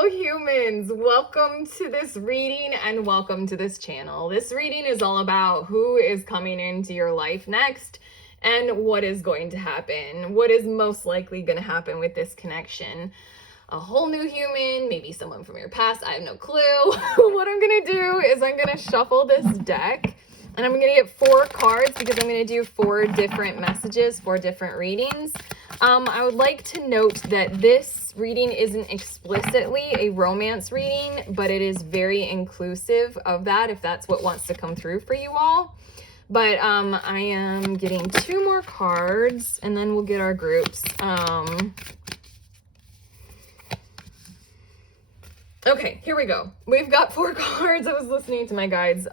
beautiful humans. Welcome to this reading and welcome to this channel. This reading is all about who is coming into your life next and what is going to happen. What is most likely going to happen with this connection. A whole new human, maybe someone from your past. I have no clue. What I'm going to do is I'm going to shuffle this deck. And I'm going to get 4 cards because I'm going to do 4 different messages, 4 different readings. I would like to note that this reading isn't explicitly a romance reading, but it is very inclusive of that if that's what wants to come through for you all. But I am getting 2 more cards and then we'll get our groups. Okay, here we go. We've got 4 cards. I was listening to my guides.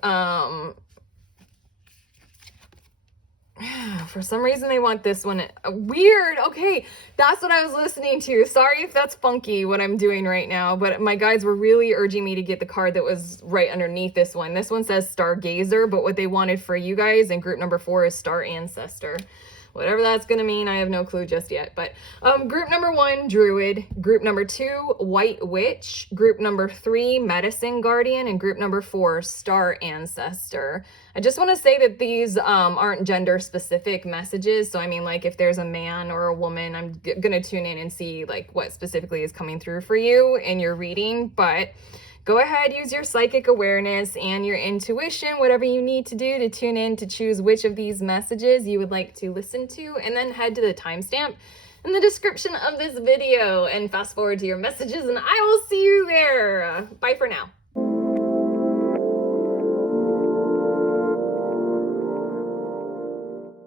For some reason they want this one. Weird. Okay, that's what I was listening to. Sorry if that's funky what I'm doing right now, but my guides were really urging me to get the card that was right underneath this one. This one says Stargazer, but what they wanted for you guys in group number 4 is Star Ancestor. Whatever that's going to mean, I have no clue just yet. But group number 1, Druid. Group number 2, White Witch. Group number 3, Medicine Guardian. And group number 4, Star Ancestor. I just want to say that these aren't gender-specific messages. So, I mean, like, if there's a man or a woman, I'm going to tune in and see, like, what specifically is coming through for you in your reading. But go ahead, use your psychic awareness and your intuition, whatever you need to do to tune in to choose which of these messages you would like to listen to, and then head to the timestamp in the description of this video and fast forward to your messages, and I will see you there. Bye for now.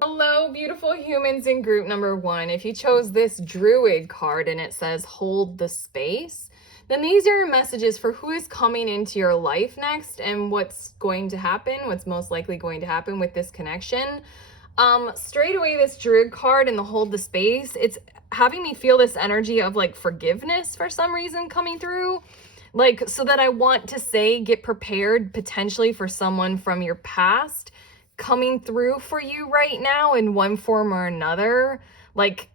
Hello, beautiful humans in group number 1. If you chose this Druid card and it says hold the space, then these are your messages for who is coming into your life next and what's going to happen, what's most likely going to happen with this connection. Straight away, this Druid card and the hold the space, it's having me feel this energy of like forgiveness for some reason coming through. Like, so that I want to say, get prepared potentially for someone from your past coming through for you right now in one form or another. Like,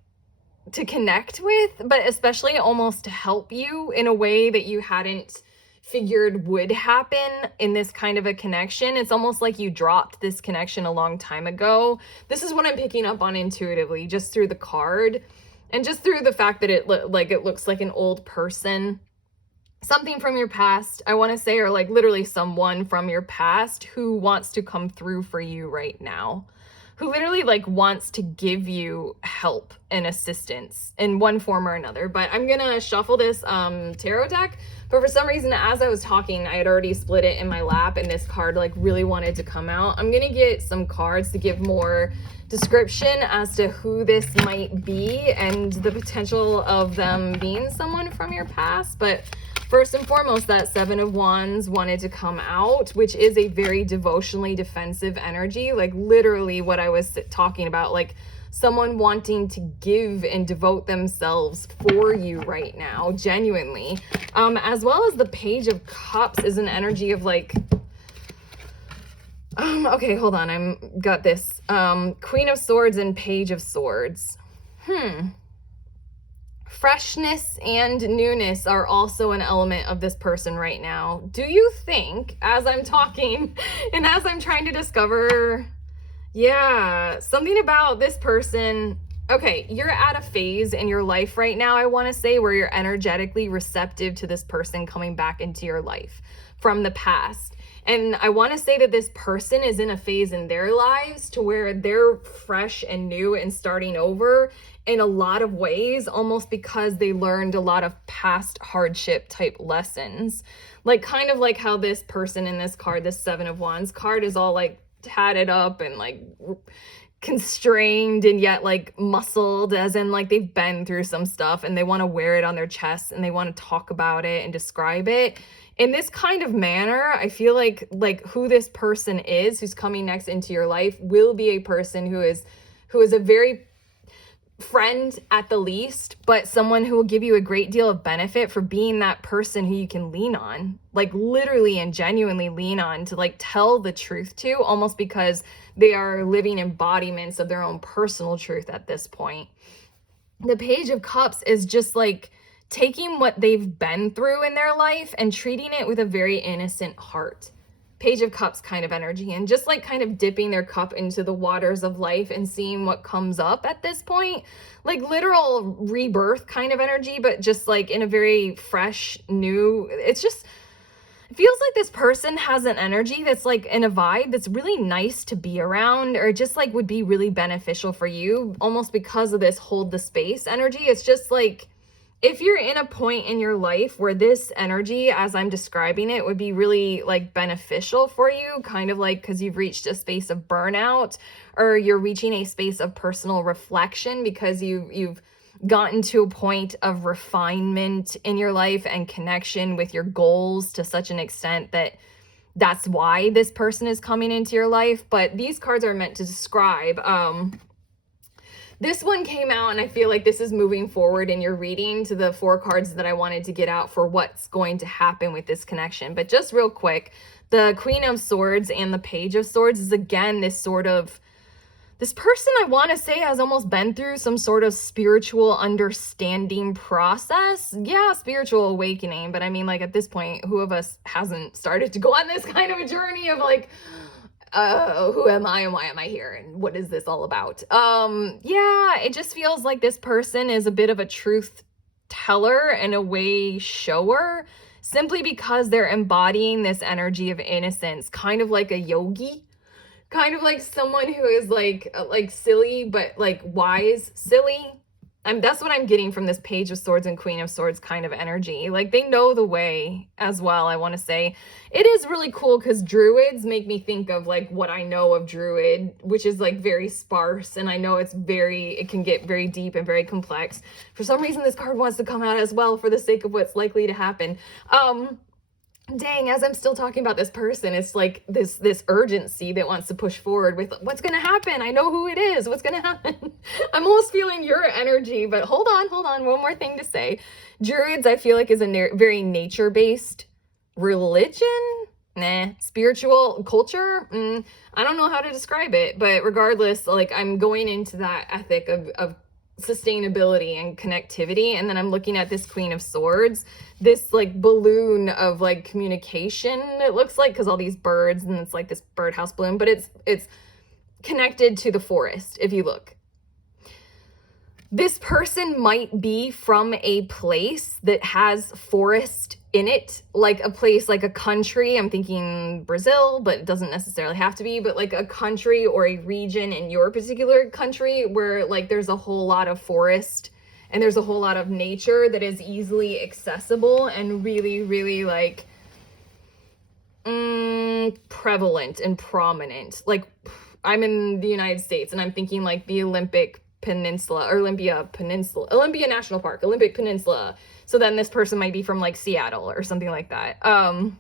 to connect with, but especially almost to help you in a way that you hadn't figured would happen in this kind of a connection. It's almost like you dropped this connection a long time ago. This is what I'm picking up on intuitively, just through the card and just through the fact that it looks like an old person, something from your past, I want to say, or like literally someone from your past who wants to come through for you right now, who literally like wants to give you help and assistance in one form or another. But I'm gonna shuffle this tarot deck, but for some reason as I was talking I had already split it in my lap and this card like really wanted to come out. I'm gonna get some cards to give more description as to who this might be and the potential of them being someone from your past. But first and foremost, that 7 of Wands wanted to come out, which is a very devotionally defensive energy, like literally what I was talking about, like someone wanting to give and devote themselves for you right now, genuinely. As well as the Page of Cups is an energy of like, okay, hold on, I'm got this. Queen of Swords and Page of Swords. Freshness and newness are also an element of this person right now. Do you think, as I'm talking and as I'm trying to discover, yeah, something about this person, okay, you're at a phase in your life right now, I want to say, where you're energetically receptive to this person coming back into your life from the past. And I want to say that this person is in a phase in their lives to where they're fresh and new and starting over in a lot of ways, almost because they learned a lot of past hardship type lessons. Like kind of like how this person in this card, this 7 of Wands card, is all like tatted up and like constrained and yet like muscled, as in like they've been through some stuff and they want to wear it on their chest and they want to talk about it and describe it in this kind of manner. I feel like who this person is who's coming next into your life will be a person who is a very friend at the least, but someone who will give you a great deal of benefit for being that person who you can lean on, like literally and genuinely lean on to like tell the truth to, almost because they are living embodiments of their own personal truth at this point. The Page of Cups is just like taking what they've been through in their life and treating it with a very innocent heart. Page of Cups kind of energy, and just like kind of dipping their cup into the waters of life and seeing what comes up at this point. Like literal rebirth kind of energy, but just like in a very fresh, new, it feels like this person has an energy that's like in a vibe that's really nice to be around, or just like would be really beneficial for you, almost because of this hold the space energy. It's just like, if you're in a point in your life where this energy, as I'm describing it, would be really like beneficial for you, kind of like because you've reached a space of burnout, or you're reaching a space of personal reflection because you've gotten to a point of refinement in your life and connection with your goals to such an extent that that's why this person is coming into your life. But these cards are meant to describe, this one came out, and I feel like this is moving forward in your reading to the 4 cards that I wanted to get out for what's going to happen with this connection. But just real quick, the Queen of Swords and the Page of Swords is again this person, I want to say, has almost been through some sort of spiritual understanding process. Yeah, spiritual awakening. But I mean, like at this point, who of us hasn't started to go on this kind of a journey of like, who am I and why am I here and what is this all about? Yeah, it just feels like this person is a bit of a truth teller and a way shower, simply because they're embodying this energy of innocence, kind of like a yogi, kind of like someone who is like silly but like wise silly. That's what I'm getting from this Page of Swords and Queen of Swords kind of energy. Like they know the way as well, I want to say. It is really cool because Druids make me think of like what I know of Druid, which is like very sparse. And I know it can get very deep and very complex. For some reason, this card wants to come out as well for the sake of what's likely to happen. Dang, as I'm still talking about this person, it's like this urgency that wants to push forward with what's going to happen. I know who it is. What's going to happen? I'm almost feeling your energy, but hold on. One more thing to say. Druids, I feel like, is a very nature-based religion. Spiritual culture. I don't know how to describe it, but regardless, like I'm going into that ethic of sustainability and connectivity. And then I'm looking at this Queen of Swords, this like balloon of like communication, it looks like, because all these birds, and it's like this birdhouse balloon, but it's connected to the forest. If you look, this person might be from a place that has forest in it, like a place, like a country. I'm thinking Brazil, but it doesn't necessarily have to be, but like a country or a region in your particular country where like there's a whole lot of forest and there's a whole lot of nature that is easily accessible and really, really like prevalent and prominent. Like I'm in the United States and I'm thinking like the Olympia National Park, Olympic Peninsula. So then this person might be from like Seattle or something like that. Some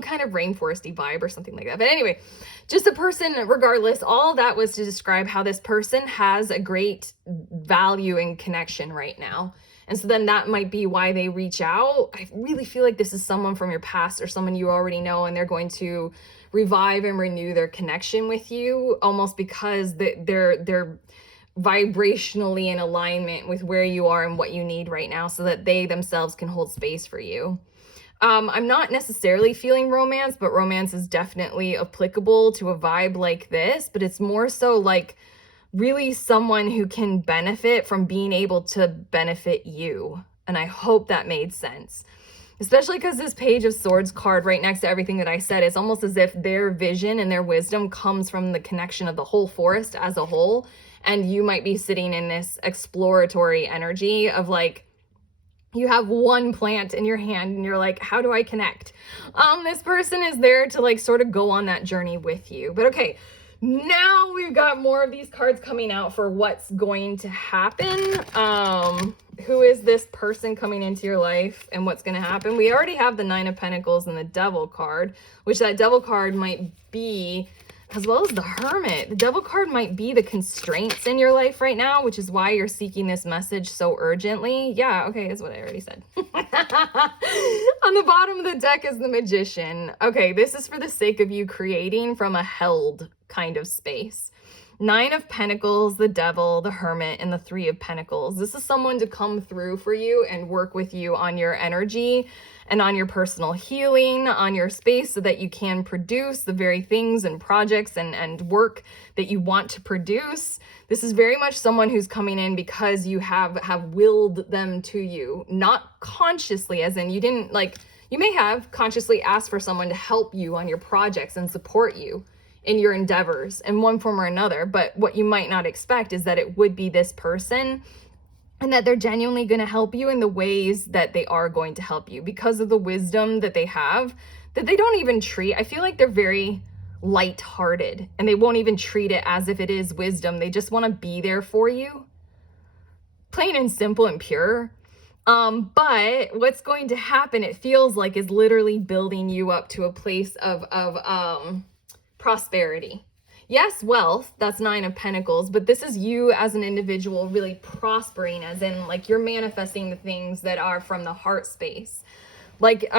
kind of rainforesty vibe or something like that. But anyway, just a person, regardless, all that was to describe how this person has a great value and connection right now. And so then that might be why they reach out. I really feel like this is someone from your past or someone you already know, and they're going to revive and renew their connection with you, almost because they're vibrationally in alignment with where you are and what you need right now, so that they themselves can hold space for you. I'm not necessarily feeling romance, but romance is definitely applicable to a vibe like this, but it's more so like really someone who can benefit from being able to benefit you. And I hope that made sense. Especially because this Page of Swords card right next to everything that I said, it's almost as if their vision and their wisdom comes from the connection of the whole forest as a whole. And you might be sitting in this exploratory energy of like, you have one plant in your hand and you're like, how do I connect? This person is there to like sort of go on that journey with you. But okay, now we've got more of these cards coming out for what's going to happen. Who is this person coming into your life and what's going to happen? We already have the Nine of Pentacles and the Devil card, which that Devil card might be, as well as the Hermit. The Devil card might be the constraints in your life right now, which is why you're seeking this message so urgently. Yeah, okay, that's what I already said. On the bottom of the deck is the Magician. Okay, this is for the sake of you creating from a held kind of space. Nine of Pentacles, the Devil, the Hermit, and the Three of Pentacles. This is someone to come through for you and work with you on your energy and on your personal healing, on your space, so that you can produce the very things and projects and work that you want to produce. This is very much someone who's coming in because you have willed them to you, not consciously, as in you didn't like, you may have consciously asked for someone to help you on your projects and support you in your endeavors in one form or another. But what you might not expect is that it would be this person, and that they're genuinely going to help you in the ways that they are going to help you because of the wisdom that they have, that they don't even treat. I feel like they're very lighthearted, and they won't even treat it as if it is wisdom. They just want to be there for you, plain and simple and pure. But what's going to happen, it feels like, is literally building you up to a place of prosperity. Yes, wealth, that's Nine of Pentacles, but this is you as an individual really prospering, as in like you're manifesting the things that are from the heart space. Like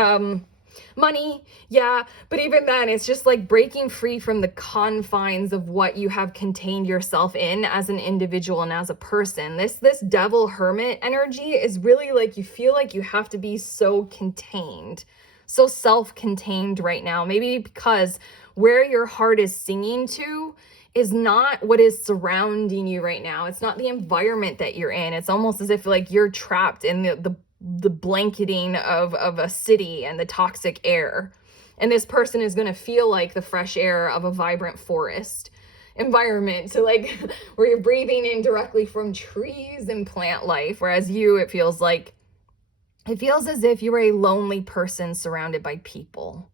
money, yeah, but even then it's just like breaking free from the confines of what you have contained yourself in as an individual and as a person. This Devil Hermit energy is really like you feel like you have to be so contained, so self-contained right now, maybe because where your heart is singing to is not what is surrounding you right now. It's not the environment that you're in. It's almost as if like you're trapped in the blanketing of a city and the toxic air. And this person is going to feel like the fresh air of a vibrant forest environment. So like where you're breathing in directly from trees and plant life. Whereas you, it feels as if you were a lonely person surrounded by people.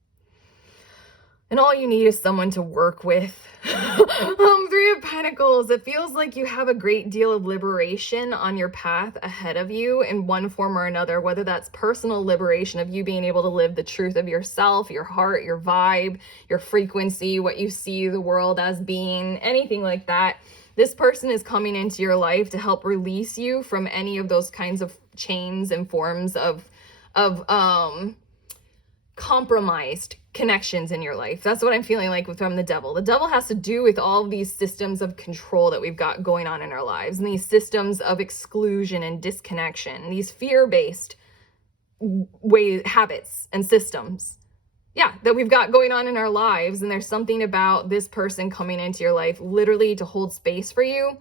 And all you need is someone to work with. Three of Pentacles. It feels like you have a great deal of liberation on your path ahead of you in one form or another, whether that's personal liberation of you being able to live the truth of yourself, your heart, your vibe, your frequency, what you see the world as being, anything like that. This person is coming into your life to help release you from any of those kinds of chains and forms of compromised connections in your life. That's what I'm feeling like from the Devil. The Devil has to do with all of these systems of control that we've got going on in our lives, and these systems of exclusion and disconnection, these fear-based habits and systems, that we've got going on in our lives. And there's something about this person coming into your life literally to hold space for you.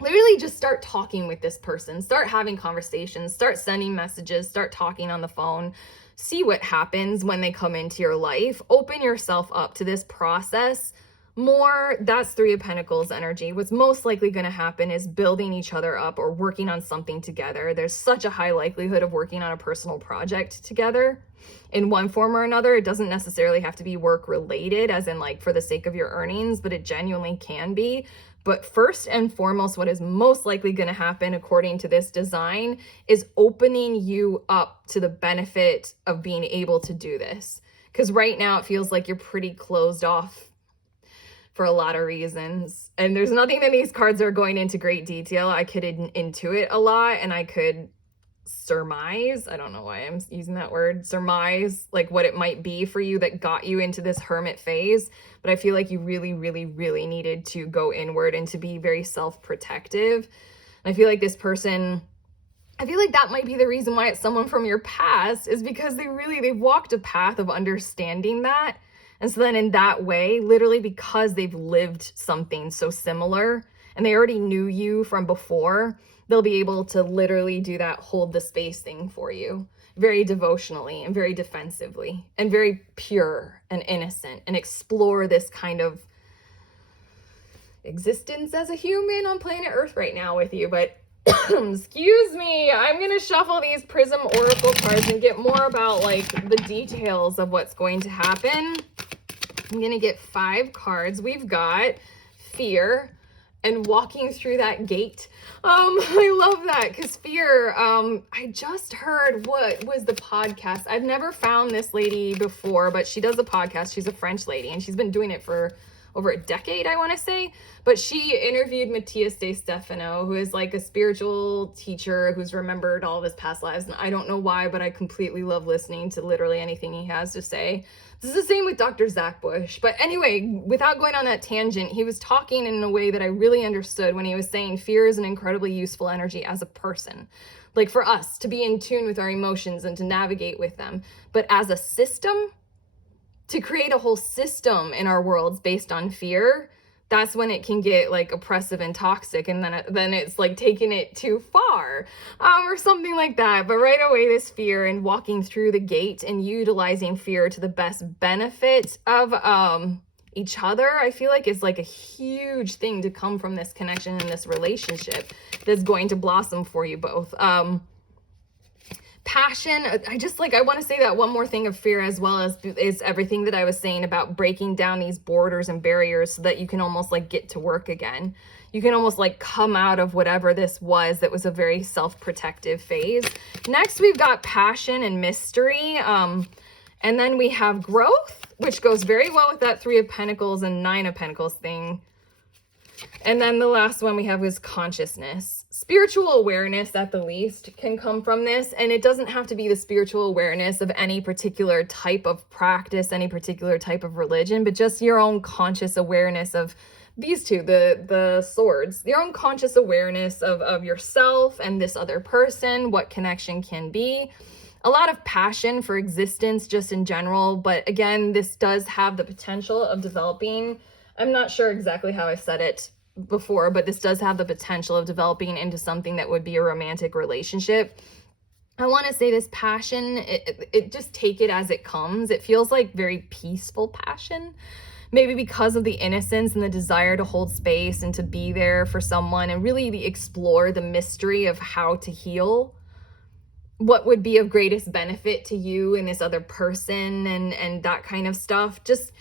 Literally just start talking with this person, start having conversations, start sending messages, start talking on the phone. See what happens when they come into your life. Open yourself up to this process more. That's Three of Pentacles energy. What's most likely going to happen is building each other up or working on something together. There's such a high likelihood of working on a personal project together in one form or another. It doesn't necessarily have to be work related, as in like for the sake of your earnings, but it genuinely can be. But first and foremost, what is most likely going to happen according to this design is opening you up to the benefit of being able to do this. Because right now it feels like you're pretty closed off for a lot of reasons. And there's nothing in these cards that are going into great detail. I could intuit a lot, and I could surmise, I don't know why I'm using that word, surmise, like what it might be for you that got you into this hermit phase. But I feel like you really, really, really needed to go inward and to be very self-protective. And I feel like this person, I feel like that might be the reason why it's someone from your past, is because they've walked a path of understanding that. And so then in that way, literally because they've lived something so similar and they already knew you from before, they'll be able to literally do that hold the space thing for you very devotionally and very defensively and very pure and innocent, and explore this kind of existence as a human on planet Earth right now with you. But excuse me, I'm going to shuffle these Prism Oracle cards and get more about like the details of what's going to happen. I'm going to get 5 cards. We've got fear and walking through that gate. I love that, because fear, I just heard, what was the podcast? I've never found this lady before, but she does a podcast. She's a French lady, and she's been doing it for over a decade, I want to say. But she interviewed Matthias De Stefano, who is like a spiritual teacher who's remembered all of his past lives. And I don't know why, but I completely love listening to literally anything he has to say. This is the same with Dr. Zach Bush. But anyway, without going on that tangent, he was talking in a way that I really understood when he was saying fear is an incredibly useful energy as a person. Like for us to be in tune with our emotions and to navigate with them. But as a system, to create a whole system in our worlds based on fear, that's when it can get like oppressive and toxic, and then it's like taking it too far, or something like that. But right away, this fear and walking through the gate and utilizing fear to the best benefit of each other, I feel like is like a huge thing to come from this connection and this relationship that's going to blossom for you both. Passion, I want to say that one more thing of fear, as well as is everything that I was saying about breaking down these borders and barriers so that you can almost like get to work again. You can almost like come out of whatever this was that was a very self-protective phase. Next, we've got passion and mystery. And then we have growth, which goes very well with that 3 of Pentacles and 9 of Pentacles thing. And then the last one we have is consciousness. Spiritual awareness, at the least, can come from this. And it doesn't have to be the spiritual awareness of any particular type of practice, any particular type of religion, but just your own conscious awareness of these two, the swords, your own conscious awareness of yourself and this other person, what connection can be. A lot of passion for existence just in general. But again, this does have the potential of developing. I'm not sure exactly how I said it before, but this does have the potential of developing into something that would be a romantic relationship. I want to say this passion, it just take it as it comes. It feels like very peaceful passion, maybe because of the innocence and the desire to hold space and to be there for someone and really explore the mystery of how to heal what would be of greatest benefit to you and this other person and that kind of stuff. Just,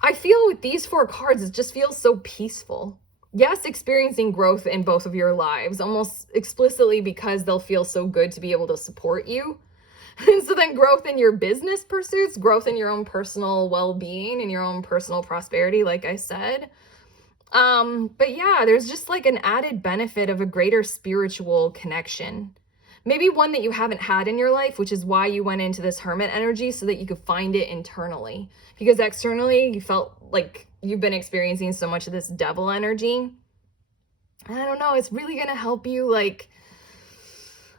I feel with these 4 cards, it just feels so peaceful. Yes, experiencing growth in both of your lives, almost explicitly because they'll feel so good to be able to support you. And so then growth in your business pursuits, growth in your own personal well-being and your own personal prosperity, like I said. But yeah, there's just like an added benefit of a greater spiritual connection. Maybe one that you haven't had in your life, which is why you went into this hermit energy, so that you could find it internally. Because externally, you felt like you've been experiencing so much of this devil energy. And I don't know, it's really going to help you. Like,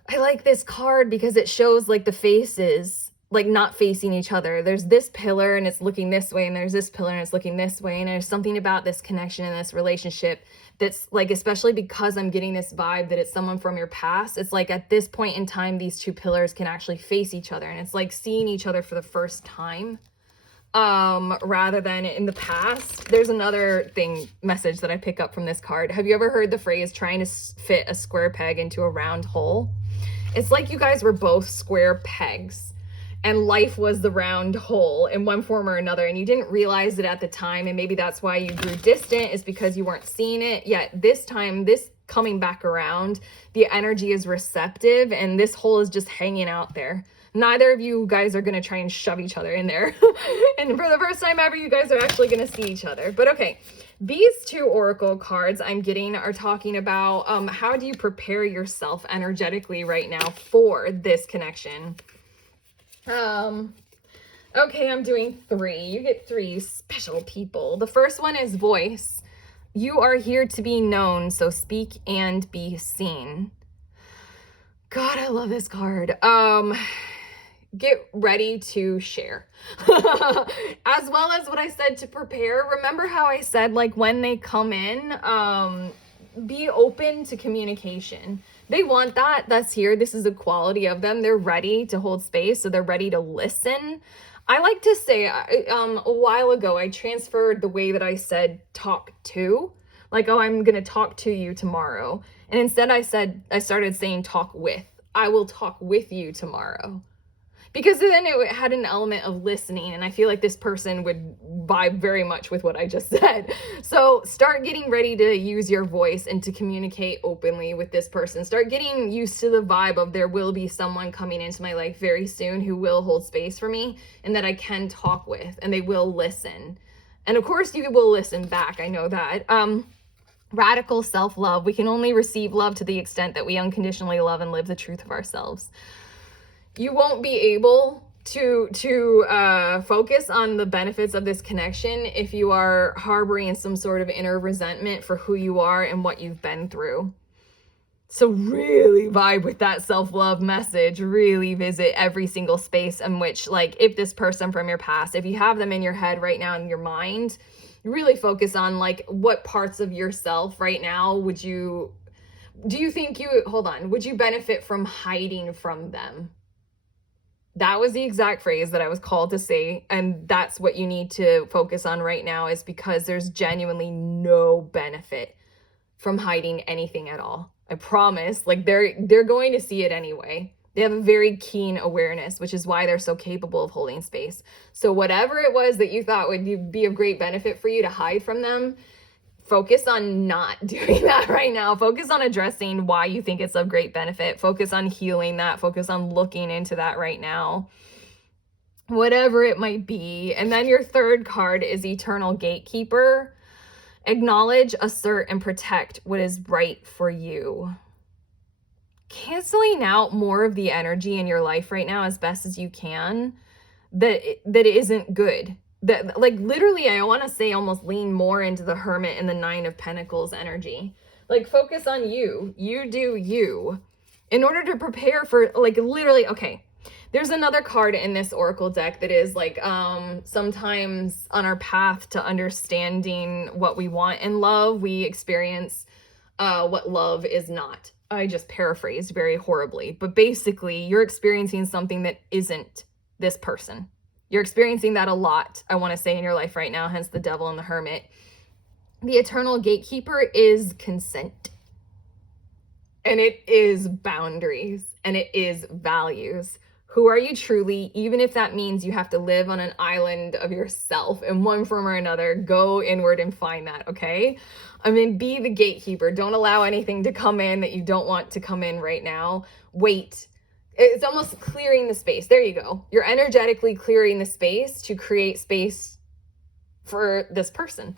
I like this card because it shows like the faces, like not facing each other. There's this pillar and it's looking this way, and there's this pillar and it's looking this way. And there's something about this connection and this relationship that's like, especially because I'm getting this vibe that it's someone from your past. It's like at this point in time, these 2 pillars can actually face each other. And it's like seeing each other for the first time. Rather than in the past. There's another message that I pick up from this card. Have you ever heard the phrase trying to fit a square peg into a round hole? It's like you guys were both square pegs and life was the round hole in one form or another, and you didn't realize it at the time, and maybe that's why you grew distant, is because you weren't seeing it. Yet this time, this coming back around, the energy is receptive and this hole is just hanging out there. Neither of you guys are going to try and shove each other in there. And for the first time ever, you guys are actually going to see each other. But okay, these 2 oracle cards I'm getting are talking about how do you prepare yourself energetically right now for this connection. Okay, I'm doing 3. You get 3 special people. The first one is voice. You are here to be known, so speak and be seen. God, I love this card. Get ready to share. As well as what I said to prepare. Remember how I said, like, when they come in, be open to communication. They want that. That's here. This is a quality of them. They're ready to hold space, so they're ready to listen. I like to say, a while ago, I transferred the way that I said talk to. Like, oh, I'm going to talk to you tomorrow. And instead I started saying talk with. I will talk with you tomorrow. Because then it had an element of listening, and I feel like this person would vibe very much with what I just said. So start getting ready to use your voice and to communicate openly with this person. Start getting used to the vibe of there will be someone coming into my life very soon who will hold space for me and that I can talk with, and they will listen. And of course you will listen back. I know that. Radical self-love. We can only receive love to the extent that we unconditionally love and live the truth of ourselves. You won't be able to focus on the benefits of this connection if you are harboring some sort of inner resentment for who you are and what you've been through. So really vibe with that self-love message. Really visit every single space in which, like, if this person from your past, if you have them in your head right now in your mind, really focus on, like, what parts of yourself right now would you benefit from hiding from them? That was the exact phrase that I was called to say. And that's what you need to focus on right now, is because there's genuinely no benefit from hiding anything at all. I promise. Like, they're going to see it anyway. They have a very keen awareness, which is why they're so capable of holding space. So whatever it was that you thought would be of great benefit for you to hide from them, focus on not doing that right now. Focus on addressing why you think it's of great benefit. Focus on healing that. Focus on looking into that right now. Whatever it might be. And then your third card is Eternal Gatekeeper. Acknowledge, assert, and protect what is right for you. Canceling out more of the energy in your life right now as best as you can that isn't good. That, like, literally, I want to say almost lean more into the Hermit and the Nine of Pentacles energy. Like, focus on you. You do you. In order to prepare for, like, literally, okay. There's another card in this Oracle deck that is like, sometimes on our path to understanding what we want in love, we experience what love is not. I just paraphrased very horribly, but basically you're experiencing something that isn't this person. You're experiencing that a lot, I want to say, in your life right now, hence the Devil and the Hermit. The Eternal Gatekeeper is consent. And it is boundaries, and it is values. Who are you truly, even if that means you have to live on an island of yourself in one form or another? Go inward and find that, okay? I mean, be the gatekeeper. Don't allow anything to come in that you don't want to come in right now. Wait. It's almost clearing the space. There you go. You're energetically clearing the space to create space for this person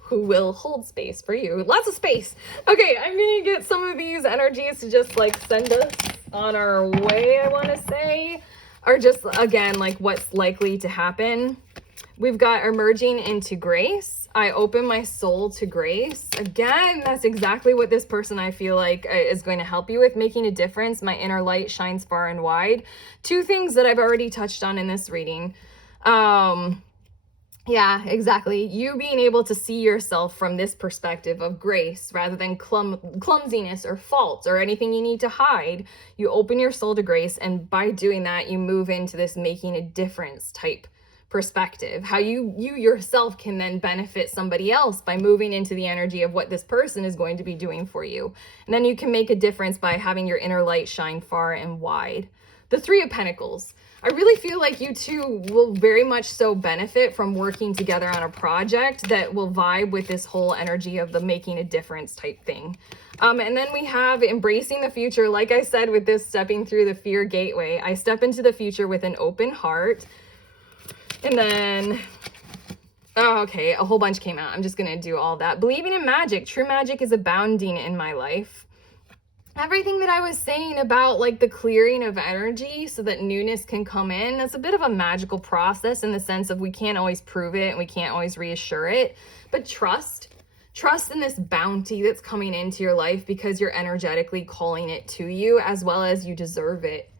who will hold space for you. Lots of space. Okay, I'm gonna get some of these energies to just, like, send us on our way, I want to say, or just, again, like, what's likely to happen. We've got emerging into grace. I open my soul to grace. Again, that's exactly what this person, I feel like, is going to help you with, making a difference. My inner light shines far and wide. Two things that I've already touched on in this reading. Yeah, exactly. You being able to see yourself from this perspective of grace rather than clumsiness or faults or anything you need to hide. You open your soul to grace, and by doing that, you move into this making a difference type perspective. How you yourself can then benefit somebody else by moving into the energy of what this person is going to be doing for you. And then you can make a difference by having your inner light shine far and wide. The Three of Pentacles. I really feel like you two will very much so benefit from working together on a project that will vibe with this whole energy of the making a difference type thing. And then we have embracing the future. Like I said, with this stepping through the fear gateway, I step into the future with an open heart. And then, oh, okay, a whole bunch came out. I'm just going to do all that. Believing in magic. True magic is abounding in my life. Everything that I was saying about, like, the clearing of energy so that newness can come in, that's a bit of a magical process in the sense of we can't always prove it and we can't always reassure it. But trust in this bounty that's coming into your life because you're energetically calling it to you, as well as you deserve it.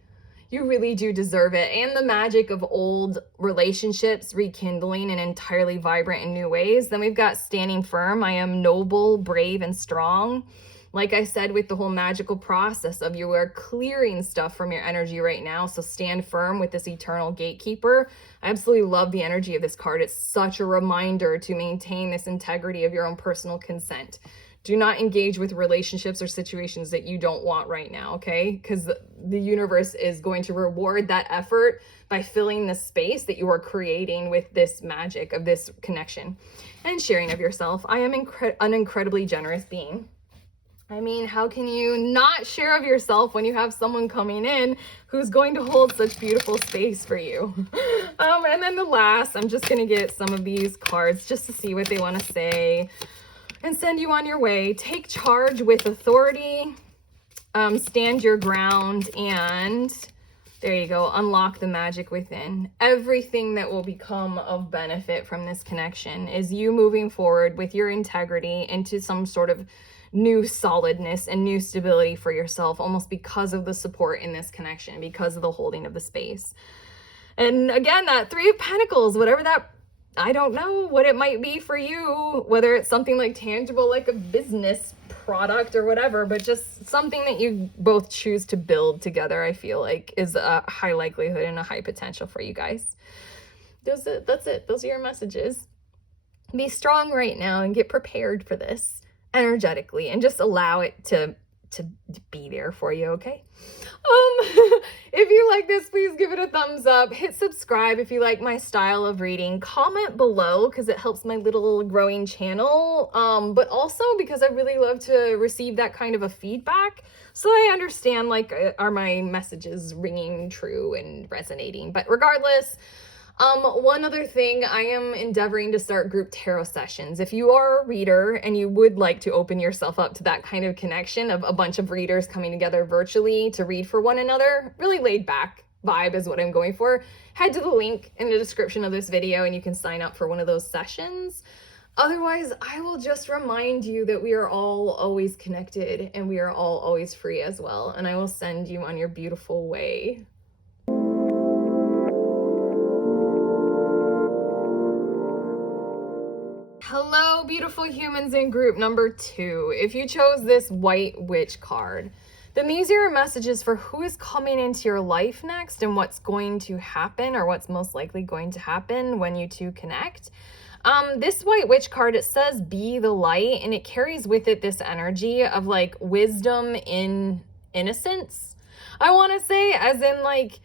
You really do deserve it. And the magic of old relationships rekindling in entirely vibrant and new ways. Then we've got standing firm. I am noble, brave, and strong. Like I said, with the whole magical process of you are clearing stuff from your energy right now. So stand firm with this Eternal Gatekeeper. I absolutely love the energy of this card. It's such a reminder to maintain this integrity of your own personal consent. Do not engage with relationships or situations that you don't want right now, okay? Because the universe is going to reward that effort by filling the space that you are creating with this magic of this connection and sharing of yourself. I am an incredibly generous being. I mean, how can you not share of yourself when you have someone coming in who's going to hold such beautiful space for you? And then the last, I'm just going to get some of these cards just to see what they want to say and send you on your way. Take charge with authority, stand your ground, and there you go, unlock the magic within. Everything that will become of benefit from this connection is you moving forward with your integrity into some sort of new solidness and new stability for yourself, almost because of the support in this connection, because of the holding of the space. And again, that Three of Pentacles, whatever that, I don't know what it might be for you, whether it's something like tangible, like a business product or whatever, but just something that you both choose to build together, I feel like is a high likelihood and a high potential for you guys. That's it. Those are your messages. Be strong right now and get prepared for this energetically, and just allow it to be there for you, okay? If you like this, please give it a thumbs up. Hit subscribe if you like my style of reading. Comment below because it helps my little growing channel. But also because I really love to receive that kind of a feedback so that I understand, like, are my messages ringing true and resonating? But regardless, one other thing, I am endeavoring to start group tarot sessions. If you are a reader and you would like to open yourself up to that kind of connection of a bunch of readers coming together virtually to read for one another, really laid back vibe is what I'm going for, head to the link in the description of this video and you can sign up for one of those sessions. Otherwise, I will just remind you that we are all always connected and we are all always free as well. And I will send you on your beautiful way. Hello, beautiful humans in group number 2. If you chose this White Witch card, then these are your messages for who is coming into your life next and what's going to happen, or what's most likely going to happen when you two connect. This White Witch card, it says be the light, and it carries with it this energy of like wisdom in innocence. I want to say, as in like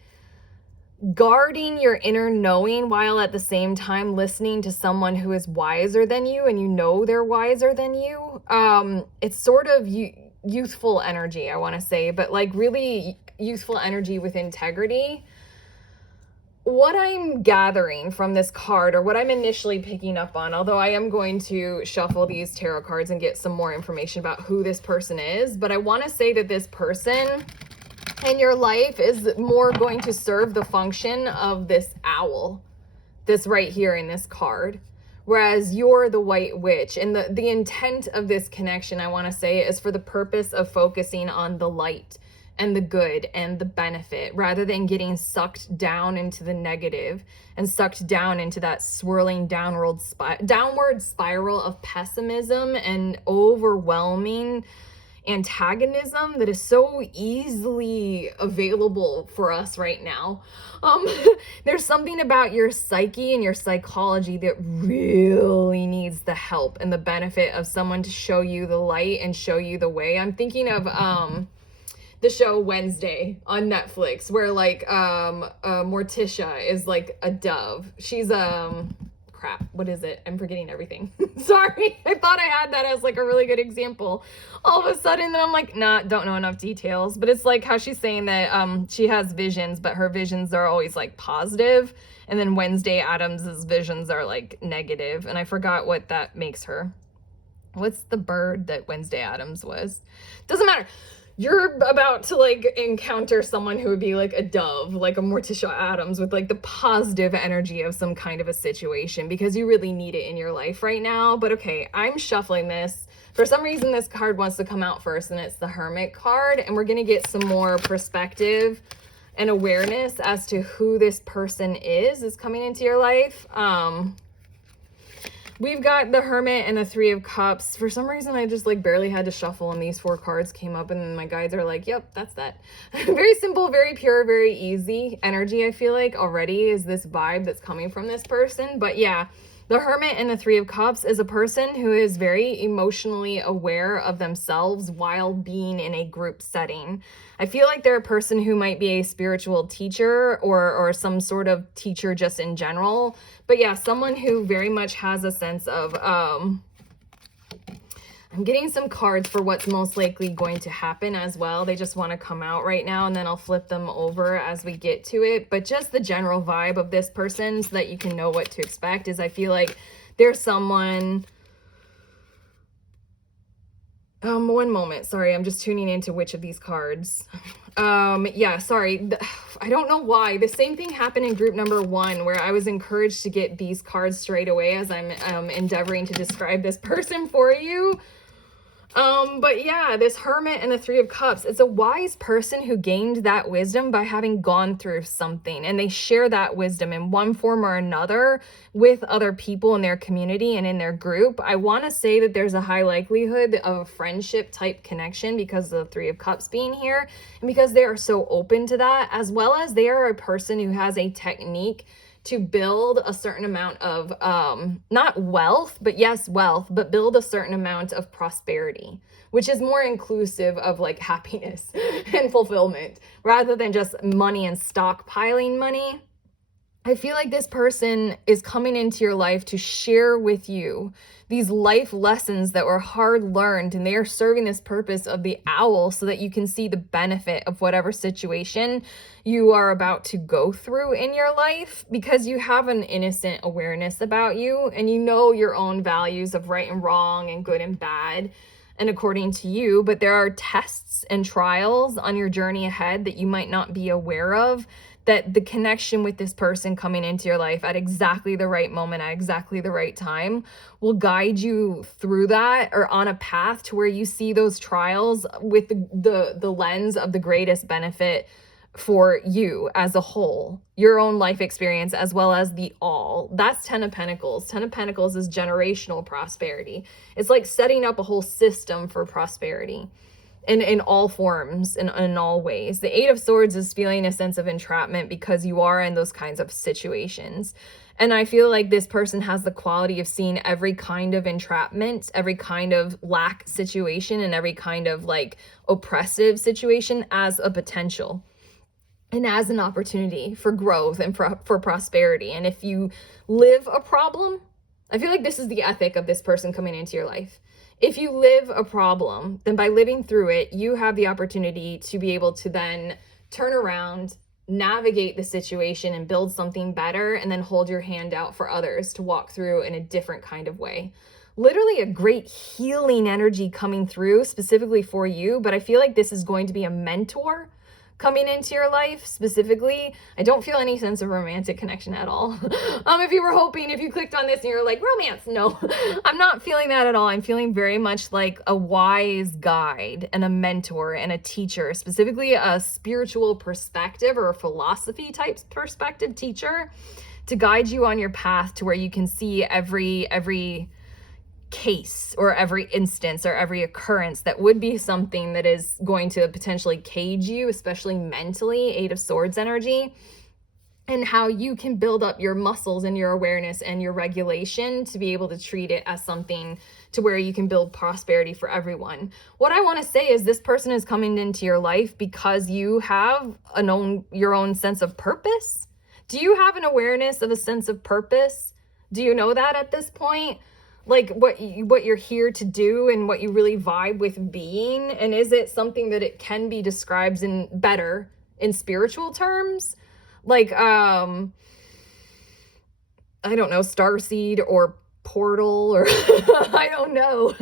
guarding your inner knowing while at the same time listening to someone who is wiser than you and you know they're wiser than you. It's sort of youthful energy, I want to say, but like really youthful energy with integrity. What I'm gathering from this card, or what I'm initially picking up on, although I am going to shuffle these tarot cards and get some more information about who this person is, but I want to say that this person in your life is more going to serve the function of this owl, this right here in this card, whereas you're the White Witch. And the intent of this connection, I want to say, is for the purpose of focusing on the light and the good and the benefit, rather than getting sucked down into the negative and sucked down into that swirling downward spiral of pessimism and overwhelming antagonism that is so easily available for us right now. There's something about your psyche and your psychology that really needs the help and the benefit of someone to show you the light and show you the way. I'm thinking of the show Wednesday on Netflix, where like Morticia is like a dove. She's crap, what is it? I'm forgetting everything. Sorry, I thought I had that as like a really good example. All of a sudden, then I'm like, nah, don't know enough details. But it's like how she's saying that she has visions, but her visions are always like positive, and then Wednesday Addams's visions are like negative. And I forgot what that makes her. What's the bird that Wednesday Addams was? Doesn't matter. You're about to like encounter someone who would be like a dove, like a Morticia Addams, with like the positive energy of some kind of a situation, because you really need it in your life right now. But okay, I'm shuffling this. For some reason, this card wants to come out first, and it's the Hermit card. And we're going to get some more perspective and awareness as to who this person is coming into your life. We've got the Hermit and the Three of Cups. For some reason, I just like barely had to shuffle and these 4 cards came up, and then my guides are like, yep, that's that. Very simple, very pure, very easy energy, I feel like already is this vibe that's coming from this person. But yeah, the Hermit and the Three of Cups is a person who is very emotionally aware of themselves while being in a group setting. I feel like they're a person who might be a spiritual teacher or some sort of teacher just in general. But yeah, someone who very much has a sense of I'm getting some cards for what's most likely going to happen as well. They just want to come out right now, and then I'll flip them over as we get to it. But just the general vibe of this person so that you can know what to expect is I feel like there's someone... one moment. Sorry, I'm just tuning into which of these cards. Yeah, sorry. I don't know why. The same thing happened in group number 1 where I was encouraged to get these cards straight away as I'm endeavoring to describe this person for you. But yeah, this Hermit and the Three of Cups, it's a wise person who gained that wisdom by having gone through something, and they share that wisdom in one form or another with other people in their community and in their group. I want to say that there's a high likelihood of a friendship type connection because of the Three of Cups being here, and because they are so open to that, as well as they are a person who has a technique to build a certain amount of, not wealth, but yes, wealth, but build a certain amount of prosperity, which is more inclusive of like happiness and fulfillment rather than just money and stockpiling money. I feel like this person is coming into your life to share with you these life lessons that were hard learned, and they are serving this purpose of the owl so that you can see the benefit of whatever situation you are about to go through in your life, because you have an innocent awareness about you and you know your own values of right and wrong and good and bad and according to you, but there are tests and trials on your journey ahead that you might not be aware of, that the connection with this person coming into your life at exactly the right moment, at exactly the right time, will guide you through that, or on a path to where you see those trials with the lens of the greatest benefit for you as a whole, your own life experience, as well as the all. That's 10 of Pentacles. 10 of Pentacles is generational prosperity. It's like setting up a whole system for prosperity in all forms and in all ways. The Eight of Swords is feeling a sense of entrapment because you are in those kinds of situations. And I feel like this person has the quality of seeing every kind of entrapment, every kind of lack situation, and every kind of like oppressive situation as a potential and as an opportunity for growth and for prosperity. And if you live a problem, I feel like this is the ethic of this person coming into your life. If you live a problem, then by living through it, you have the opportunity to be able to then turn around, navigate the situation and build something better, and then hold your hand out for others to walk through in a different kind of way. Literally a great healing energy coming through specifically for you, but I feel like this is going to be a mentor coming into your life specifically. I don't feel any sense of romantic connection at all. If you were hoping, if you clicked on this and you're like, romance, no, I'm not feeling that at all. I'm feeling very much like a wise guide and a mentor and a teacher, specifically a spiritual perspective or a philosophy type perspective teacher, to guide you on your path to where you can see every case or every instance or every occurrence that would be something that is going to potentially cage you, especially mentally. Eight of Swords energy, and how you can build up your muscles and your awareness and your regulation to be able to treat it as something to where you can build prosperity for everyone. What I want to say is this person is coming into your life because you have your own sense of purpose. Do you have an awareness of a sense of purpose? Do you know that at this point? Like what you're here to do and what you really vibe with being? And is it something that it can be described in better in spiritual terms? Like, I don't know, starseed or portal, or I don't know,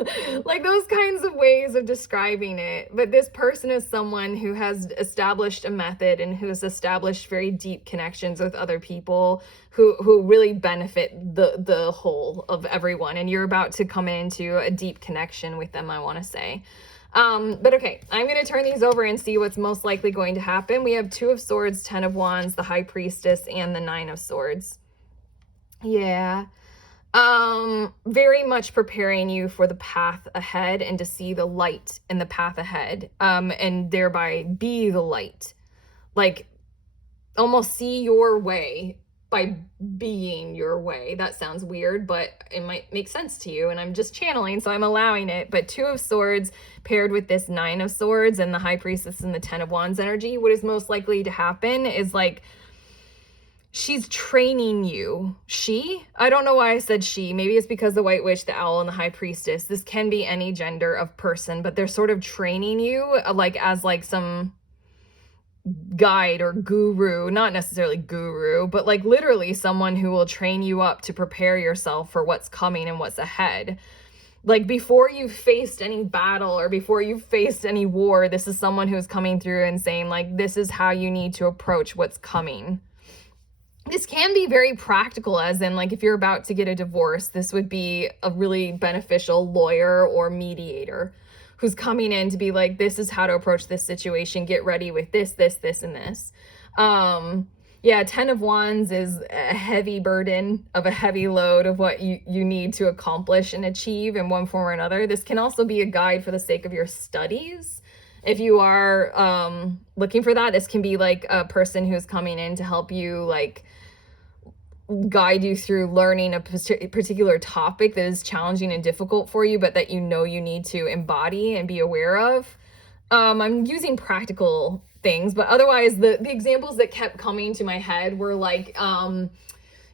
like those kinds of ways of describing it. But this person is someone who has established a method and who has established very deep connections with other people who really benefit the whole of everyone. And you're about to come into a deep connection with them, I want to say. But okay, I'm going to turn these over and see what's most likely going to happen. We have Two of Swords, Ten of Wands, the High Priestess, and the Nine of Swords. Yeah. Very much preparing you for the path ahead and to see the light in the path ahead, and thereby be the light. Like, almost see your way by being your way. That sounds weird, but it might make sense to you, and I'm just channeling, so I'm allowing it. But Two of Swords paired with this Nine of Swords and the High Priestess and the Ten of Wands energy, what is most likely to happen is like she's training you. I don't know why I said she. Maybe it's because the White Witch, the Owl, and the High Priestess. This can be any gender of person, but they're sort of training you like as like some guide or guru, not necessarily guru, but like literally someone who will train you up to prepare yourself for what's coming and what's ahead. Like before you've faced any battle or before you've faced any war, this is someone who's coming through and saying like, this is how you need to approach what's coming. This can be very practical, as in like if you're about to get a divorce, this would be a really beneficial lawyer or mediator who's coming in to be like, this is how to approach this situation. Get ready with this, this, this, and this. Yeah, 10 of Wands is a heavy burden of a heavy load of what you need to accomplish and achieve in one form or another. This can also be a guide for the sake of your studies. If you are looking for that, this can be like a person who's coming in to help you like guide you through learning a particular topic that is challenging and difficult for you, but that you know you need to embody and be aware of. I'm using practical things, but otherwise the examples that kept coming to my head were like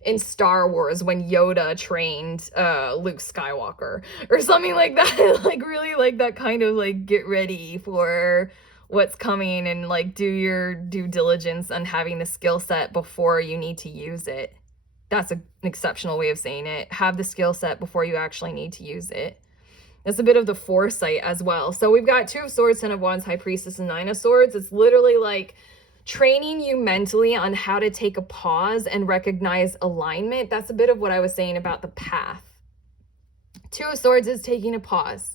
in Star Wars when Yoda trained Luke Skywalker or something like that. Like really like that kind of like get ready for what's coming and like do your due diligence on having the skill set before you need to use it. That's an exceptional way of saying it. Have the skill set before you actually need to use it. It's a bit of the foresight as well. So we've got 2 of Swords, 10 of Wands, High Priestess, and 9 of Swords. It's literally like training you mentally on how to take a pause and recognize alignment. That's a bit of what I was saying about the path. 2 of Swords is taking a pause.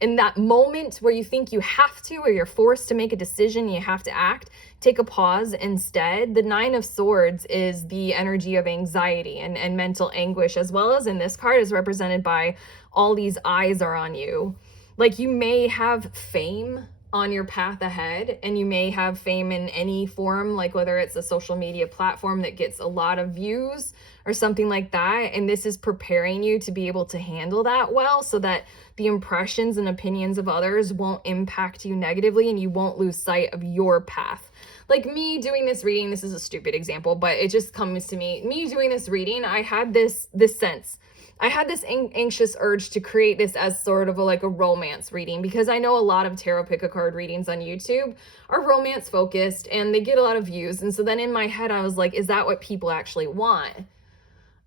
In that moment where you think you have to, or you're forced to make a decision, you have to act, take a pause instead. The 9 of Swords is the energy of anxiety and mental anguish, as well as in this card is represented by all these eyes are on you. Like you may have fame on your path ahead, and you may have fame in any form, like whether it's a social media platform that gets a lot of views or something like that. And this is preparing you to be able to handle that well, so that the impressions and opinions of others won't impact you negatively and you won't lose sight of your path. Like me doing this reading, this is a stupid example, but it just comes to me doing this reading, I had this sense. I had this anxious urge to create this as sort of like a romance reading, because I know a lot of tarot pick a card readings on YouTube are romance focused and they get a lot of views. And so then in my head, I was like, is that what people actually want?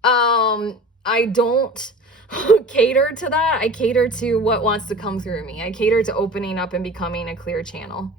I don't cater to that. I cater to what wants to come through me. I cater to opening up and becoming a clear channel.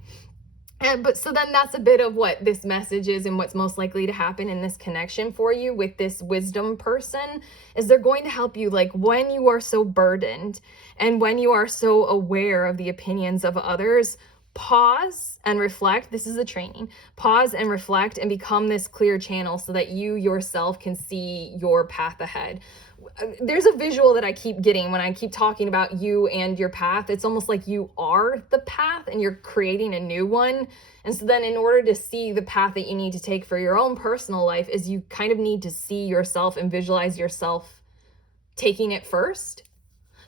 But so then that's a bit of what this message is, and what's most likely to happen in this connection for you with this wisdom person is they're going to help you, like when you are so burdened and when you are so aware of the opinions of others, pause and reflect. This is a training. Pause and reflect and become this clear channel so that you yourself can see your path ahead. There's a visual that I keep getting when I keep talking about you and your path. It's almost like you are the path and you're creating a new one. And so then in order to see the path that you need to take for your own personal life is you kind of need to see yourself and visualize yourself taking it first.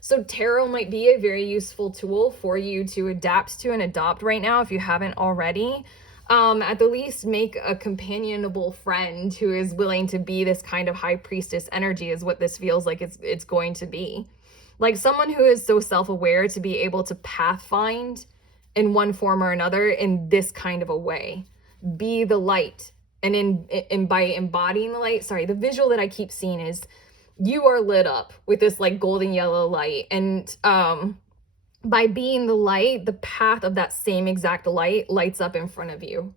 So tarot might be a very useful tool for you to adapt to and adopt right now if you haven't already. At the least, make a companionable friend who is willing to be this kind of high priestess energy is what this feels like it's going to be. Like someone who is so self-aware to be able to pathfind in one form or another in this kind of a way. Be the light. And by embodying the light, the visual that I keep seeing is you are lit up with this like golden yellow light. And by being the light, the path of that same exact light lights up in front of you.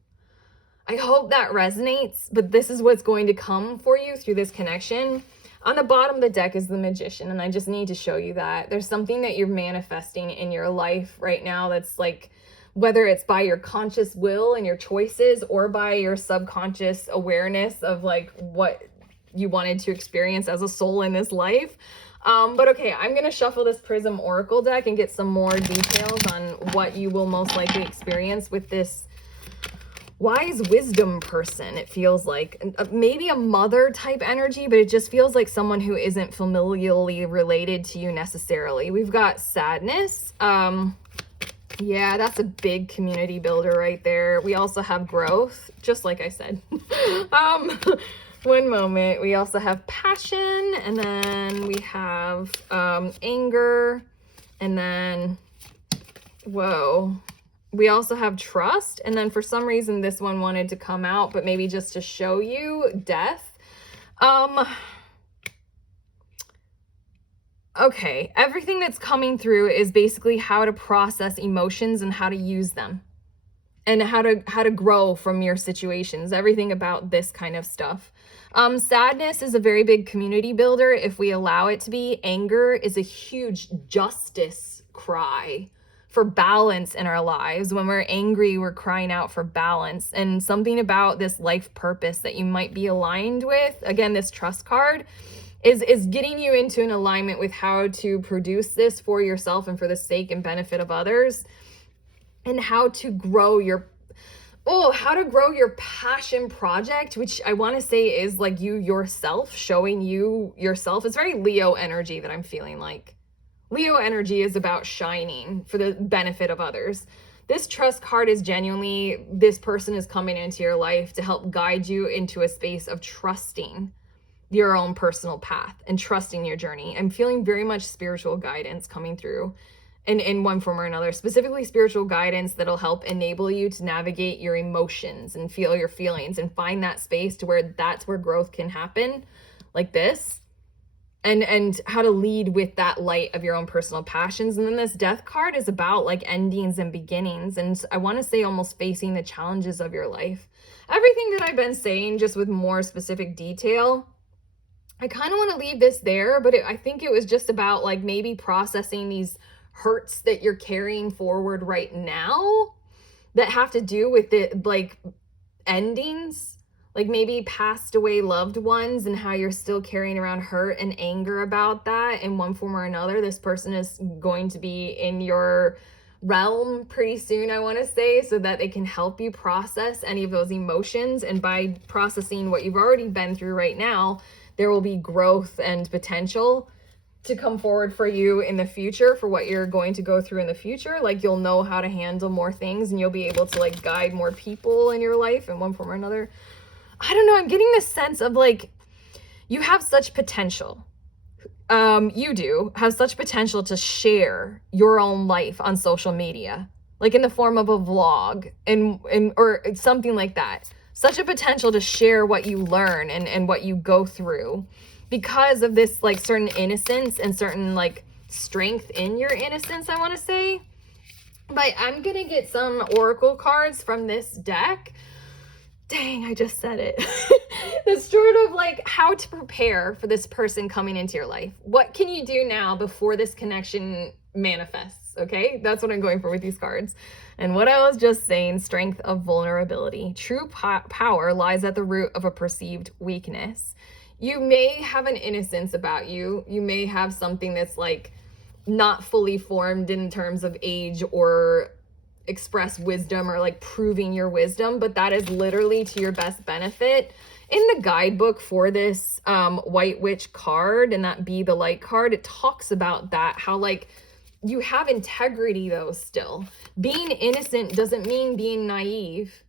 I hope that resonates, but this is what's going to come for you through this connection. On the bottom of the deck is the Magician, and I just need to show you that. There's something that you're manifesting in your life right now that's like, whether it's by your conscious will and your choices or by your subconscious awareness of like what you wanted to experience as a soul in this life. But okay, I'm going to shuffle this Prism Oracle deck and get some more details on what you will most likely experience with this wise wisdom person. It feels like maybe a mother type energy, but it just feels like someone who isn't familially related to you necessarily. We've got Sadness. Yeah, that's a big community builder right there. We also have Growth, just like I said. One moment. We also have passion, and then we have anger, and then, whoa. We also have trust, and then for some reason this one wanted to come out, but maybe just to show you death. Okay, everything that's coming through is basically how to process emotions and how to use them, and how to grow from your situations, everything about this kind of stuff. Sadness is a very big community builder if we allow it to be. Anger is a huge justice cry for balance in our lives. When we're angry, we're crying out for balance. And something about this life purpose that you might be aligned with, again, this trust card, is getting you into an alignment with how to produce this for yourself and for the sake and benefit of others, and how to grow your passion project, which I want to say is like you yourself, showing you yourself. It's very Leo energy that I'm feeling like. Leo energy is about shining for the benefit of others. This trust card is genuinely, this person is coming into your life to help guide you into a space of trusting your own personal path and trusting your journey. I'm feeling very much spiritual guidance coming through in one form or another, specifically spiritual guidance that'll help enable you to navigate your emotions and feel your feelings and find that space to where that's where growth can happen, like this, and how to lead with that light of your own personal passions. And then this death card is about like endings and beginnings, and I want to say almost facing the challenges of your life. Everything that I've been saying, just with more specific detail, I kind of want to leave this there, but I think it was just about like maybe processing these hurts that you're carrying forward right now that have to do with the like endings, like maybe passed away loved ones, and how you're still carrying around hurt and anger about that in one form or another. This person is going to be in your realm pretty soon, I want to say, so that they can help you process any of those emotions. And by processing what you've already been through right now, there will be growth and potential to come forward for you in the future, for what you're going to go through in the future. Like, you'll know how to handle more things, and you'll be able to like guide more people in your life in one form or another. I don't know, I'm getting this sense of like, you have such potential. You do have such potential to share your own life on social media, like in the form of a vlog and or something like that. Such a potential to share what you learn and what you go through, because of this like certain innocence and certain like strength in your innocence, I want to say. But I'm gonna get some oracle cards from this deck. Dang, I just said it. That's sort of like how to prepare for this person coming into your life. What can you do now before this connection manifests? Okay, that's what I'm going for with these cards. And what I was just saying, strength of vulnerability. True power lies at the root of a perceived weakness. You may have an innocence about you. You may have something that's like not fully formed in terms of age or express wisdom or like proving your wisdom, but that is literally to your best benefit. In the guidebook for this White Witch card, and that Be the Light card, it talks about that, how like you have integrity though still. Being innocent doesn't mean being naive.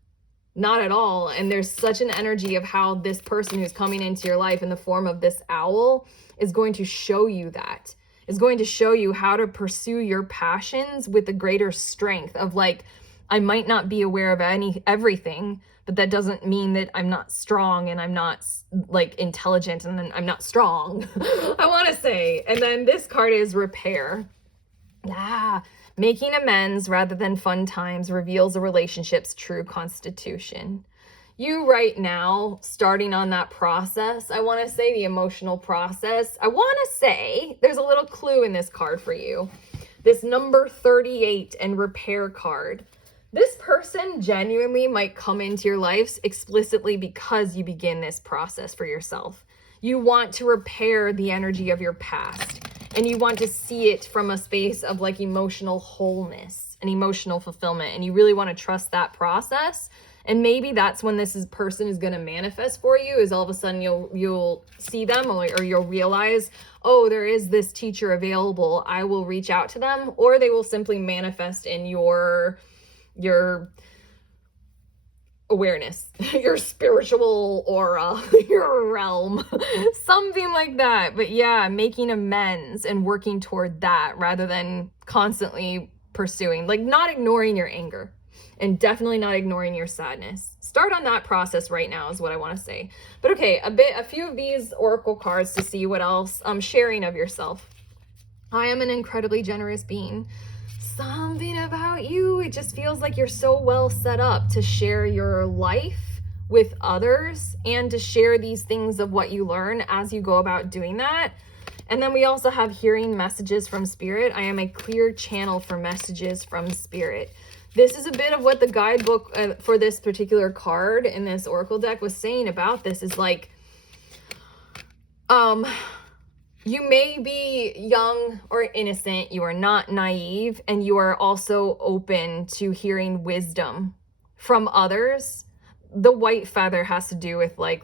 Not at all. And there's such an energy of how this person who's coming into your life in the form of this owl is going to show you that. Is going to show you how to pursue your passions with a greater strength of like, I might not be aware of everything, but that doesn't mean that I'm not strong and I'm not like intelligent and then I'm not strong, I want to say. And then this card is repair. Making amends rather than fun times reveals a relationship's true constitution. You right now, starting on that process, I want to say the emotional process, I want to say there's a little clue in this card for you. This number 38 and repair card. This person genuinely might come into your life explicitly because you begin this process for yourself. You want to repair the energy of your past, and you want to see it from a space of like emotional wholeness and emotional fulfillment, and you really want to trust that process. And maybe that's when this person is going to manifest for you, is all of a sudden you'll see them, or you'll realize, oh, there is this teacher available, I will reach out to them. Or they will simply manifest in your awareness, your spiritual aura, your realm, something like that. But yeah, making amends and working toward that rather than constantly pursuing, like not ignoring your anger and definitely not ignoring your sadness. Start on that process right now is what I want to say. But okay, a few of these oracle cards to see what else. Sharing of yourself. I am an incredibly generous being. Something about you, it just feels like you're so well set up to share your life with others and to share these things of what you learn as you go about doing that. And then we also have hearing messages from spirit. I am a clear channel for messages from spirit. This is a bit of what the guidebook for this particular card in this oracle deck was saying about this, is like, you may be young or innocent, you are not naive, and you are also open to hearing wisdom from others. The white feather has to do with like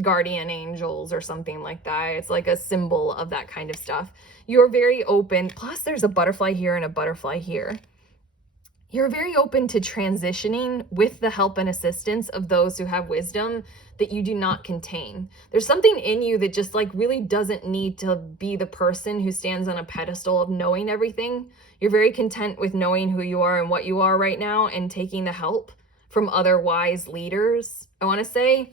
guardian angels or something like that. It's like a symbol of that kind of stuff. You're very open. Plus there's a butterfly here and a butterfly here. You're very open to transitioning with the help and assistance of those who have wisdom that you do not contain. There's something in you that just like really doesn't need to be the person who stands on a pedestal of knowing everything. You're very content with knowing who you are and what you are right now and taking the help from other wise leaders, I want to say.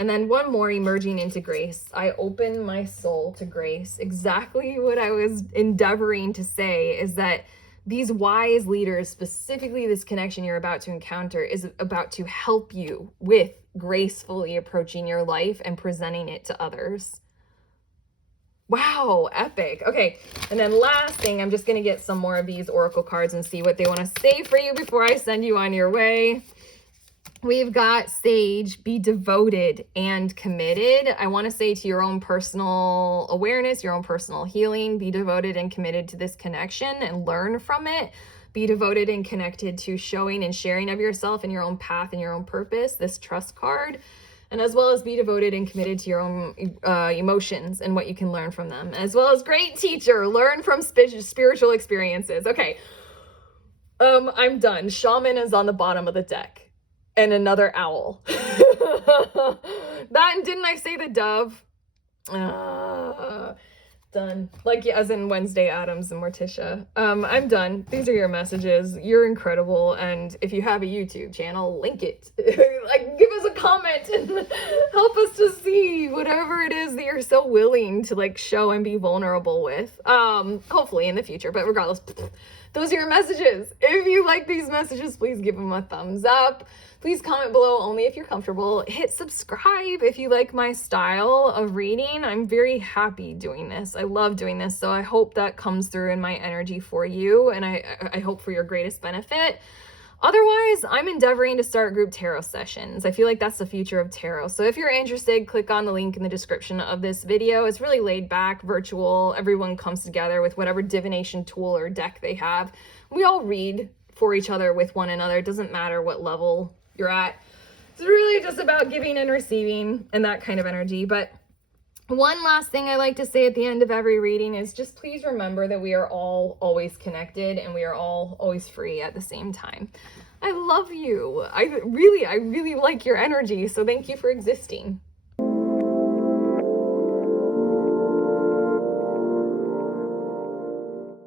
And then one more, emerging into grace. I open my soul to grace. Exactly what I was endeavoring to say is that these wise leaders, specifically this connection you're about to encounter, is about to help you with gracefully approaching your life and presenting it to others. Wow, epic. Okay, and then last thing, I'm just going to get some more of these oracle cards and see what they want to say for you before I send you on your way. We've got Sage, be devoted and committed. I want to say to your own personal awareness, your own personal healing, be devoted and committed to this connection and learn from it. Be devoted and connected to showing and sharing of yourself and your own path and your own purpose, this trust card. And as well as be devoted and committed to your own emotions and what you can learn from them. As well as great teacher, learn from spiritual experiences. Okay, I'm done. Shaman is on the bottom of the deck. And another owl. That, and didn't I say the dove? Done. Like, as in Wednesday Addams and Morticia. I'm done. These are your messages. You're incredible. And if you have a YouTube channel, link it. Like, give us a comment and help us to see whatever it is that you're so willing to like show and be vulnerable with. Hopefully in the future, but regardless, those are your messages. If you like these messages, please give them a thumbs up. Please comment below only if you're comfortable. Hit subscribe if you like my style of reading. I'm very happy doing this. I love doing this. So I hope that comes through in my energy for you. And I hope for your greatest benefit. Otherwise, I'm endeavoring to start group tarot sessions. I feel like that's the future of tarot. So if you're interested, click on the link in the description of this video. It's really laid back, virtual. Everyone comes together with whatever divination tool or deck they have. We all read for each other with one another. It doesn't matter what level you're at. It's really just about giving and receiving and that kind of energy. But one last thing I like to say at the end of every reading is just please remember that we are all always connected and we are all always free at the same time. I love you. I really like your energy. So thank you for existing.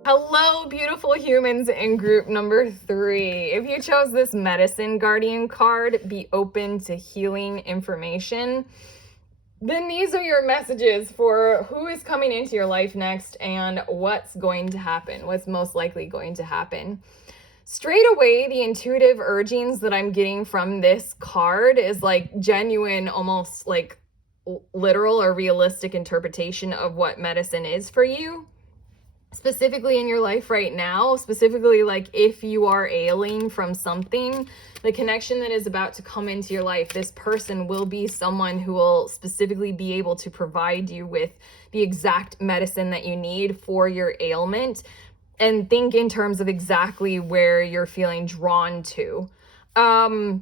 Hello, beautiful humans in group number 3. If you chose this medicine guardian card, be open to healing information, then these are your messages for who is coming into your life next and what's going to happen, what's most likely going to happen. Straight away, the intuitive urgings that I'm getting from this card is like genuine, almost like literal or realistic interpretation of what medicine is for you. Specifically in your life right now, specifically like if you are ailing from something, the connection that is about to come into your life, this person will be someone who will specifically be able to provide you with the exact medicine that you need for your ailment. And think in terms of exactly where you're feeling drawn to. So,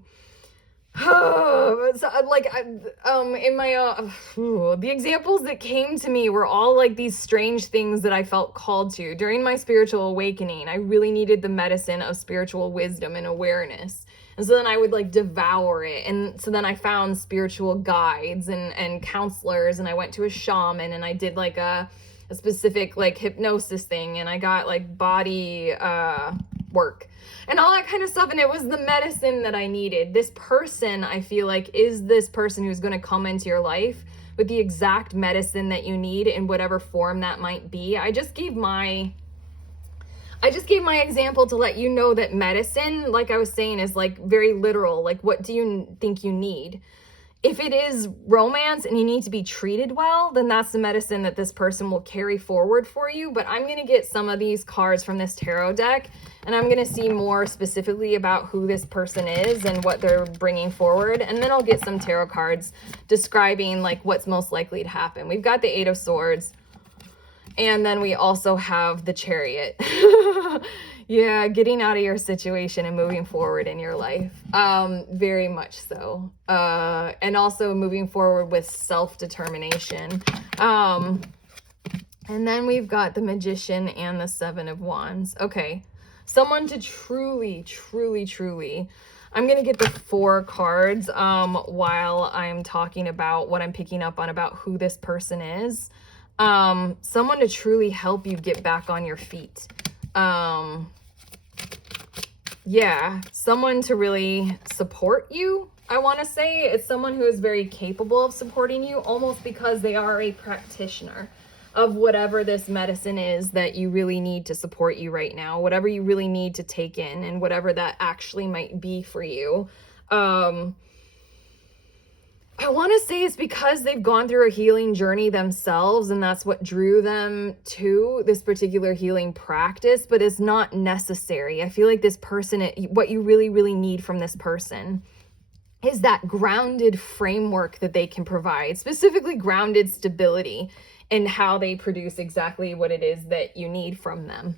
like, in my, the examples that came to me were all like these strange things that I felt called to. During my spiritual awakening, I really needed the medicine of spiritual wisdom and awareness. And so then I would like devour it. And so then I found spiritual guides and counselors, and I went to a shaman, and I did like a specific like hypnosis thing, and I got like body work and all that kind of stuff, and it was the medicine that I needed. This person, I feel like, is this person who's going to come into your life with the exact medicine that you need in whatever form that might be. I just gave my example to let you know that medicine, like I was saying, is like very literal. Like, what do you think you need? If it is romance and you need to be treated well, then that's the medicine that this person will carry forward for you. But I'm going to get some of these cards from this tarot deck, and I'm going to see more specifically about who this person is and what they're bringing forward. And then I'll get some tarot cards describing like what's most likely to happen. We've got the Eight of Swords, and then we also have the Chariot. Yeah, getting out of your situation and moving forward in your life. Very much so. And also moving forward with self-determination. And then we've got the Magician and the Seven of Wands. Okay, someone to truly, truly, truly... I'm going to get the 4 cards while I'm talking about what I'm picking up on about who this person is. Someone to truly help you get back on your feet. Yeah, someone to really support you. I want to say it's someone who is very capable of supporting you, almost because they are a practitioner of whatever this medicine is that you really need to support you right now, whatever you really need to take in, and whatever that actually might be for you. I want to say it's because they've gone through a healing journey themselves, and that's what drew them to this particular healing practice, but it's not necessary. I feel like this person, what you really, really need from this person is that grounded framework that they can provide, specifically grounded stability in how they produce exactly what it is that you need from them.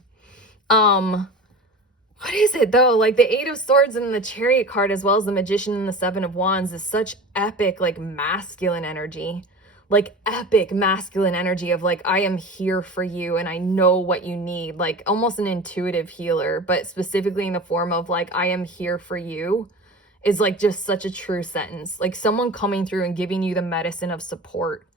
What is it though? Like the Eight of Swords and the Chariot card, as well as the Magician and the Seven of Wands, is such epic, like masculine energy, like epic masculine energy of like, I am here for you and I know what you need, like almost an intuitive healer, but specifically in the form of like, I am here for you is like just such a true sentence. Like someone coming through and giving you the medicine of support.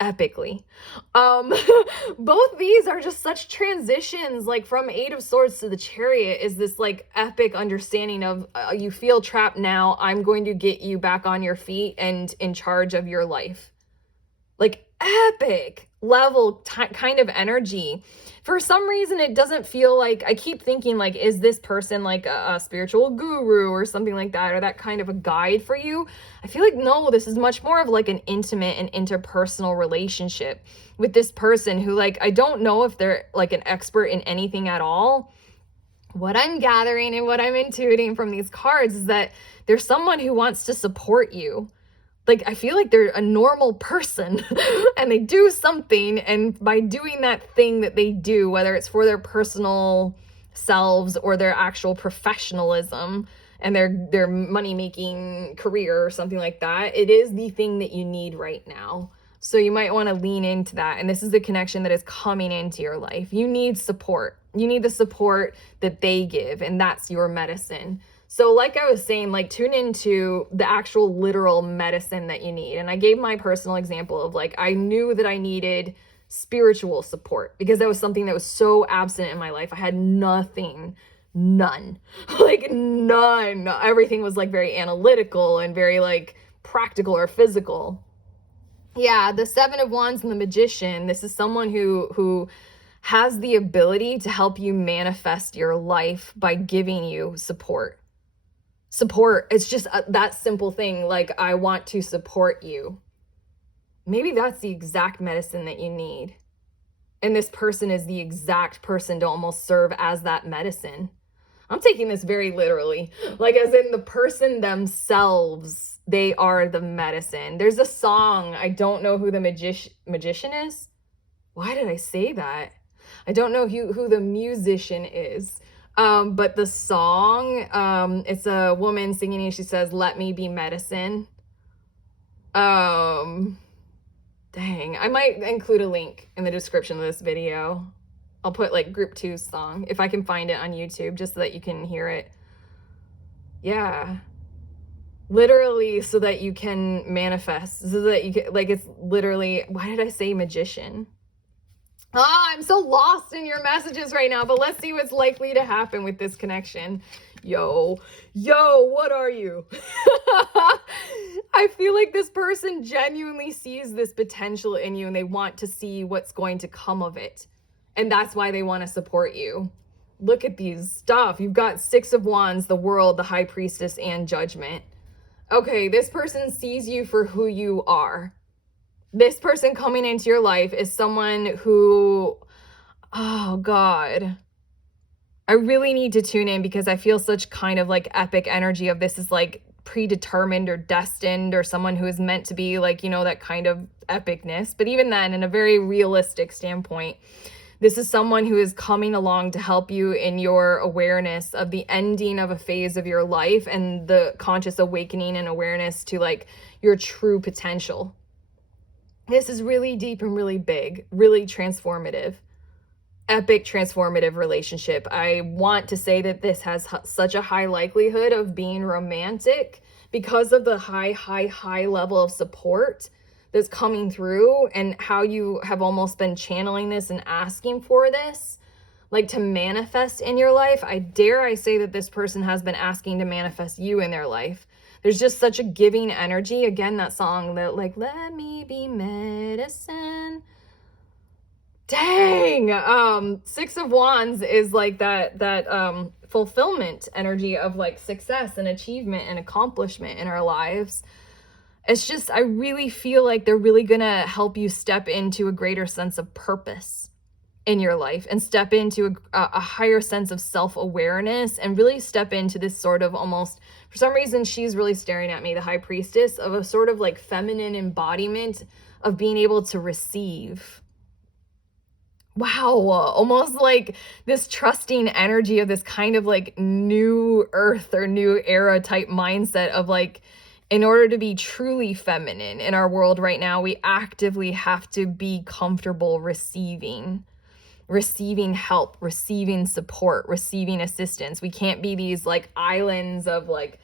Epically. Both these are just such transitions, like from Eight of Swords to the Chariot is this like epic understanding of you feel trapped now, I'm going to get you back on your feet and in charge of your life. Like epic level kind of energy. For some reason, it doesn't feel like, I keep thinking like, is this person like a spiritual guru or something like that, or that kind of a guide for you? I feel like, no, this is much more of like an intimate and interpersonal relationship with this person who like, I don't know if they're like an expert in anything at all. What I'm gathering and what I'm intuiting from these cards is that there's someone who wants to support you. Like, I feel like they're a normal person and they do something, and by doing that thing that they do, whether it's for their personal selves or their actual professionalism and their money-making career or something like that, it is the thing that you need right now. So you might want to lean into that. And this is the connection that is coming into your life. You need support. You need the support that they give, and that's your medicine. So like I was saying, like tune into the actual literal medicine that you need. And I gave my personal example of like, I knew that I needed spiritual support because that was something that was so absent in my life. I had nothing, none, like none. Everything was like very analytical and very like practical or physical. Yeah, the Seven of Wands and the Magician, this is someone who has the ability to help you manifest your life by giving you support. Support. It's just that simple thing. Like, I want to support you. Maybe that's the exact medicine that you need. And this person is the exact person to almost serve as that medicine. I'm taking this very literally. Like, as in the person themselves, they are the medicine. There's a song. I don't know who the magician is. Why did I say that? I don't know who the musician is. But the song, it's a woman singing and she says, "Let me be medicine." Dang, I might include a link in the description of this video. I'll put like group 2's song if I can find it on YouTube just so that you can hear it. Yeah. Literally so that you can manifest, so that you can, like, it's literally, why did I say magician? I'm so lost in your messages right now, but let's see what's likely to happen with this connection. Yo, what are you? I feel like this person genuinely sees this potential in you and they want to see what's going to come of it. And that's why they want to support you. Look at these stuff. You've got Six of Wands, the World, the High Priestess, and Judgment. Okay, this person sees you for who you are. This person coming into your life is someone who, oh God, I really need to tune in because I feel such kind of like epic energy of this is like predetermined or destined, or someone who is meant to be like, you know, that kind of epicness. But even then, in a very realistic standpoint, this is someone who is coming along to help you in your awareness of the ending of a phase of your life and the conscious awakening and awareness to like your true potential. This is really deep and really big, really transformative, epic transformative relationship. I want to say that this has such a high likelihood of being romantic because of the high level of support that's coming through and how you have almost been channeling this and asking for this, like to manifest in your life. I say that this person has been asking to manifest you in their life. There's just such a giving energy. Again, that song that like, let me be medicine. Dang. Six of Wands is like that fulfillment energy of like success and achievement and accomplishment in our lives. It's just, I really feel like they're really gonna help you step into a greater sense of purpose in your life and step into a higher sense of self-awareness and really step into this sort of almost, for some reason, she's really staring at me, the High Priestess, of a sort of like feminine embodiment of being able to receive. Wow, almost like this trusting energy of this kind of like new earth or new era type mindset of like, in order to be truly feminine in our world right now, we actively have to be comfortable receiving help, receiving support, receiving assistance. We can't be these like islands of like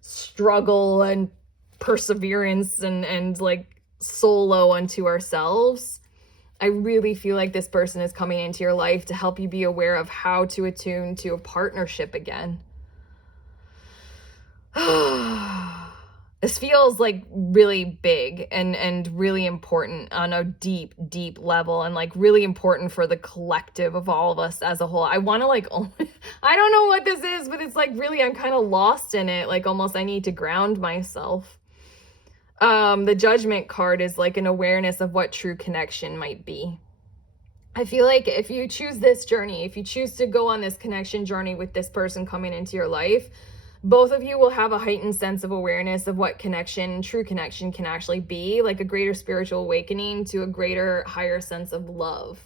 struggle and perseverance and like solo unto ourselves. I really feel like this person is coming into your life to help you be aware of how to attune to a partnership again. This feels like really big and really important on a deep level, and like really important for the collective of all of us as a whole. I want to like, I don't know what this is, but it's like really, I'm kind of lost in it. Like almost I need to ground myself. The Judgment card is like an awareness of what true connection might be. I feel like if you choose this journey, if you choose to go on this connection journey with this person coming into your life, both of you will have a heightened sense of awareness of what connection, true connection, can actually be, like a greater spiritual awakening to a greater, higher sense of love.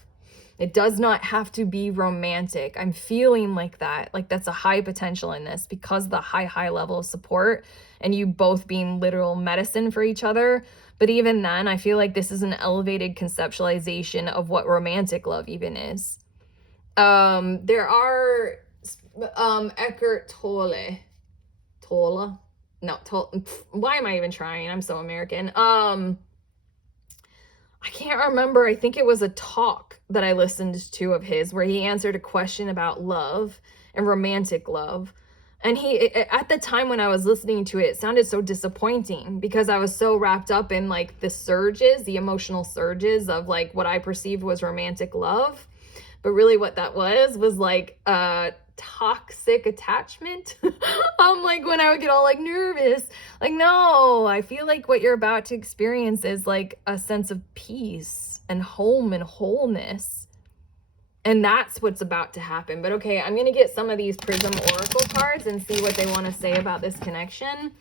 It does not have to be romantic. I'm feeling like that. Like that's a high potential in this because of the high level of support and you both being literal medicine for each other. But even then, I feel like this is an elevated conceptualization of what romantic love even is. There are Eckhart Tolle. Why am I even trying? I'm so American. I can't remember. I think it was a talk that I listened to of his where he answered a question about love and romantic love. And at the time when I was listening to it, it sounded so disappointing because I was so wrapped up in like the surges, the emotional surges of like what I perceived was romantic love. But really what that was like toxic attachment. Like when I would get all like nervous, like, no, I feel like what you're about to experience is like a sense of peace and home and wholeness. And that's what's about to happen. But okay, I'm going to get some of these Prism Oracle cards and see what they want to say about this connection.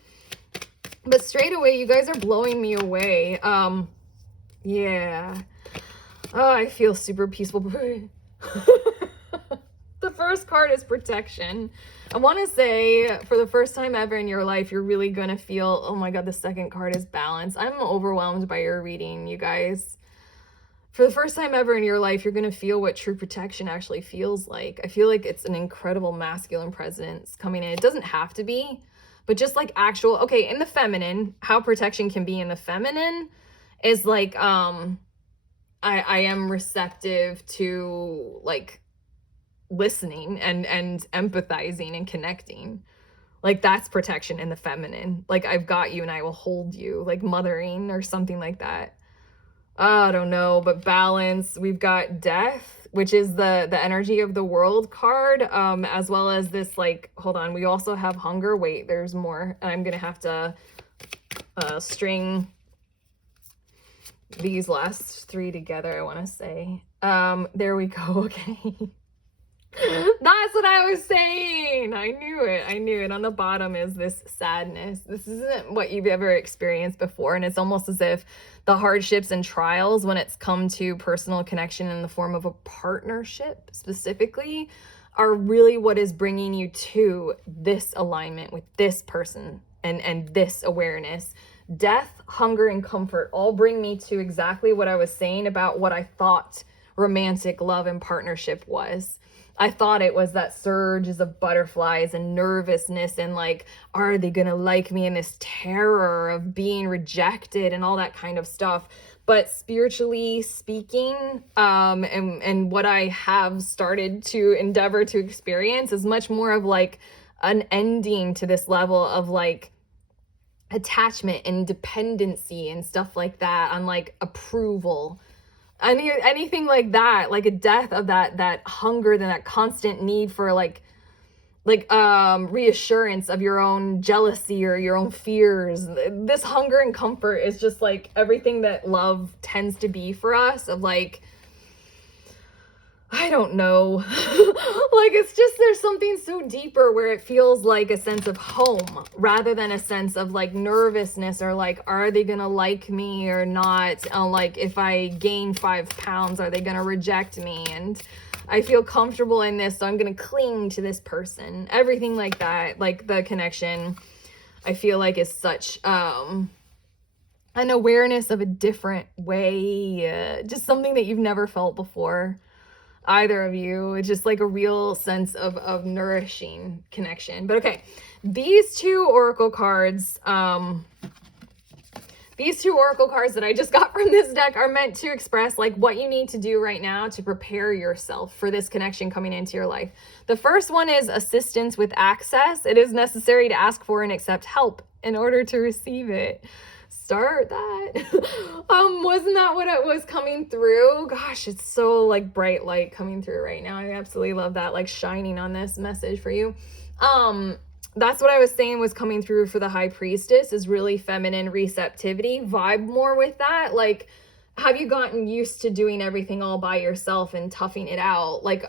But straight away, you guys are blowing me away. Yeah. Oh, I feel super peaceful. The first card is protection. I want to say for the first time ever in your life, you're really going to feel, oh my God, the second card is balance. I'm overwhelmed by your reading, you guys. For the first time ever in your life, you're going to feel what true protection actually feels like. I feel like it's an incredible masculine presence coming in. It doesn't have to be, but just like actual, okay, in the feminine, how protection can be in the feminine is like, I am receptive to like listening and empathizing and connecting. Like that's protection in the feminine. Like I've got you and I will hold you, like mothering or something like that. I don't know, but balance, we've got death, which is the energy of the world card, as well as this, like, hold on, we also have hunger. Wait, there's more. I'm gonna have to string these last three together, I want to say. There we go. Okay. That's what I was saying. I knew it. On the bottom is this sadness. This isn't what you've ever experienced before. And it's almost as if the hardships and trials, when it's come to personal connection in the form of a partnership specifically, are really what is bringing you to this alignment with this person and this awareness. Death, hunger, and comfort all bring me to exactly what I was saying about what I thought romantic love and partnership was. I thought it was that surges of butterflies and nervousness and like, are they gonna like me, and this terror of being rejected and all that kind of stuff. But spiritually speaking, and what I have started to endeavor to experience is much more of like an ending to this level of like attachment and dependency and stuff like that, on like approval. Anything like that, like a death of that hunger, that constant need for like reassurance of your own jealousy or your own fears. This hunger and comfort is just like everything that love tends to be for us, of like, I don't know. Like, it's just, there's something so deeper where it feels like a sense of home rather than a sense of like nervousness or like, are they gonna like me or not? Like, if I gain 5 pounds, are they gonna reject me? And I feel comfortable in this, so I'm gonna cling to this person. Everything like that, like the connection, I feel like is such an awareness of a different way, just something that you've never felt before. Either of you. It's just like a real sense of nourishing connection. But okay, these two oracle cards that I just got from this deck are meant to express like what you need to do right now to prepare yourself for this connection coming into your life. The first one is assistance with access. It is necessary to ask for and accept help in order to receive it. Start that. Wasn't that what it was coming through? Gosh, it's so like bright light coming through right now. I absolutely love that, like shining on this message for you. That's what I was saying was coming through for the High Priestess, is really feminine receptivity. Vibe more with that. Like, have you gotten used to doing everything all by yourself and toughing it out? Like,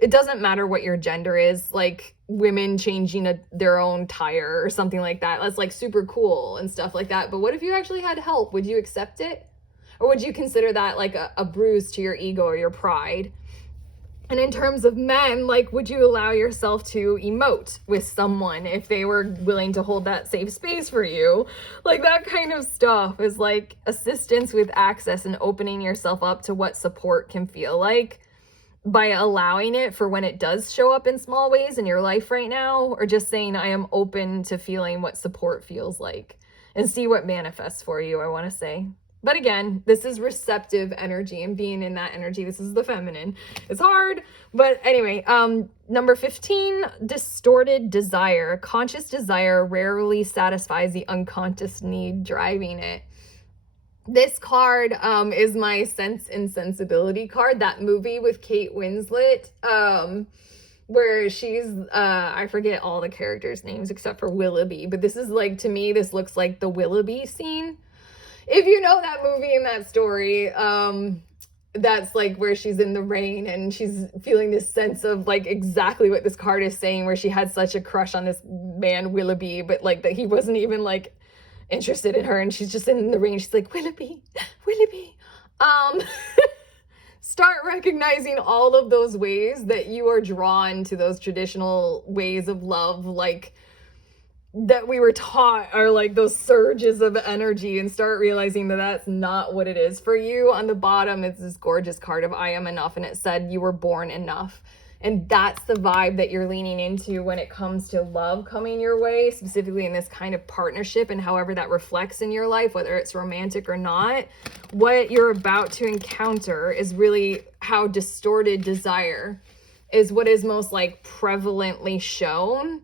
it doesn't matter what your gender is, like women changing their own tire or something like that. That's like super cool and stuff like that. But what if you actually had help? Would you accept it? Or would you consider that like a bruise to your ego or your pride? And in terms of men, like, would you allow yourself to emote with someone if they were willing to hold that safe space for you? Like, that kind of stuff is like assistance with access and opening yourself up to what support can feel like, by allowing it for when it does show up in small ways in your life right now, or just saying, I am open to feeling what support feels like and see what manifests for you, I want to say. But again, this is receptive energy and being in that energy. This is the feminine. It's hard, but anyway, number 15, distorted desire. Conscious desire rarely satisfies the unconscious need driving it. This card is my Sense and Sensibility card, that movie with Kate Winslet, where she's, I forget all the characters' names except for Willoughby, but this is like, to me, this looks like the Willoughby scene. If you know that movie and that story, that's like where she's in the rain and she's feeling this sense of like exactly what this card is saying, where she had such a crush on this man, Willoughby, but like that he wasn't even like interested in her, and she's just in the rain. She's like, Willoughby. Start recognizing all of those ways that you are drawn to those traditional ways of love, like that we were taught are like those surges of energy, and start realizing that that's not what it is for you. On the bottom, it's this gorgeous card of I am enough, and it said you were born enough. And that's the vibe that you're leaning into when it comes to love coming your way, specifically in this kind of partnership, and however that reflects in your life, whether it's romantic or not. What you're about to encounter is really how distorted desire is what is most like prevalently shown,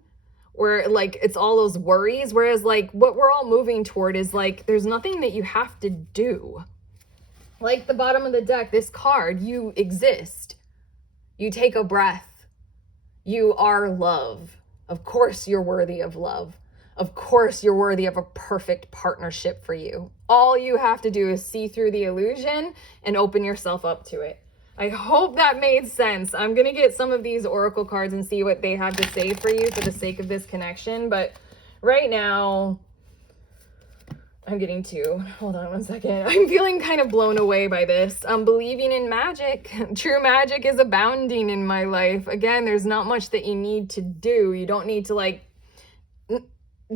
where like it's all those worries, whereas like what we're all moving toward is like there's nothing that you have to do. Like the bottom of the deck, this card, you exist. You take a breath. You are love. Of course you're worthy of love. Of course you're worthy of a perfect partnership for you. All you have to do is see through the illusion and open yourself up to it. I hope that made sense. I'm going to get some of these oracle cards and see what they have to say for you for the sake of this connection. But right now, I'm getting two. Hold on one second. I'm feeling kind of blown away by this. I'm believing in magic. True magic is abounding in my life. Again, there's not much that you need to do. You don't need to like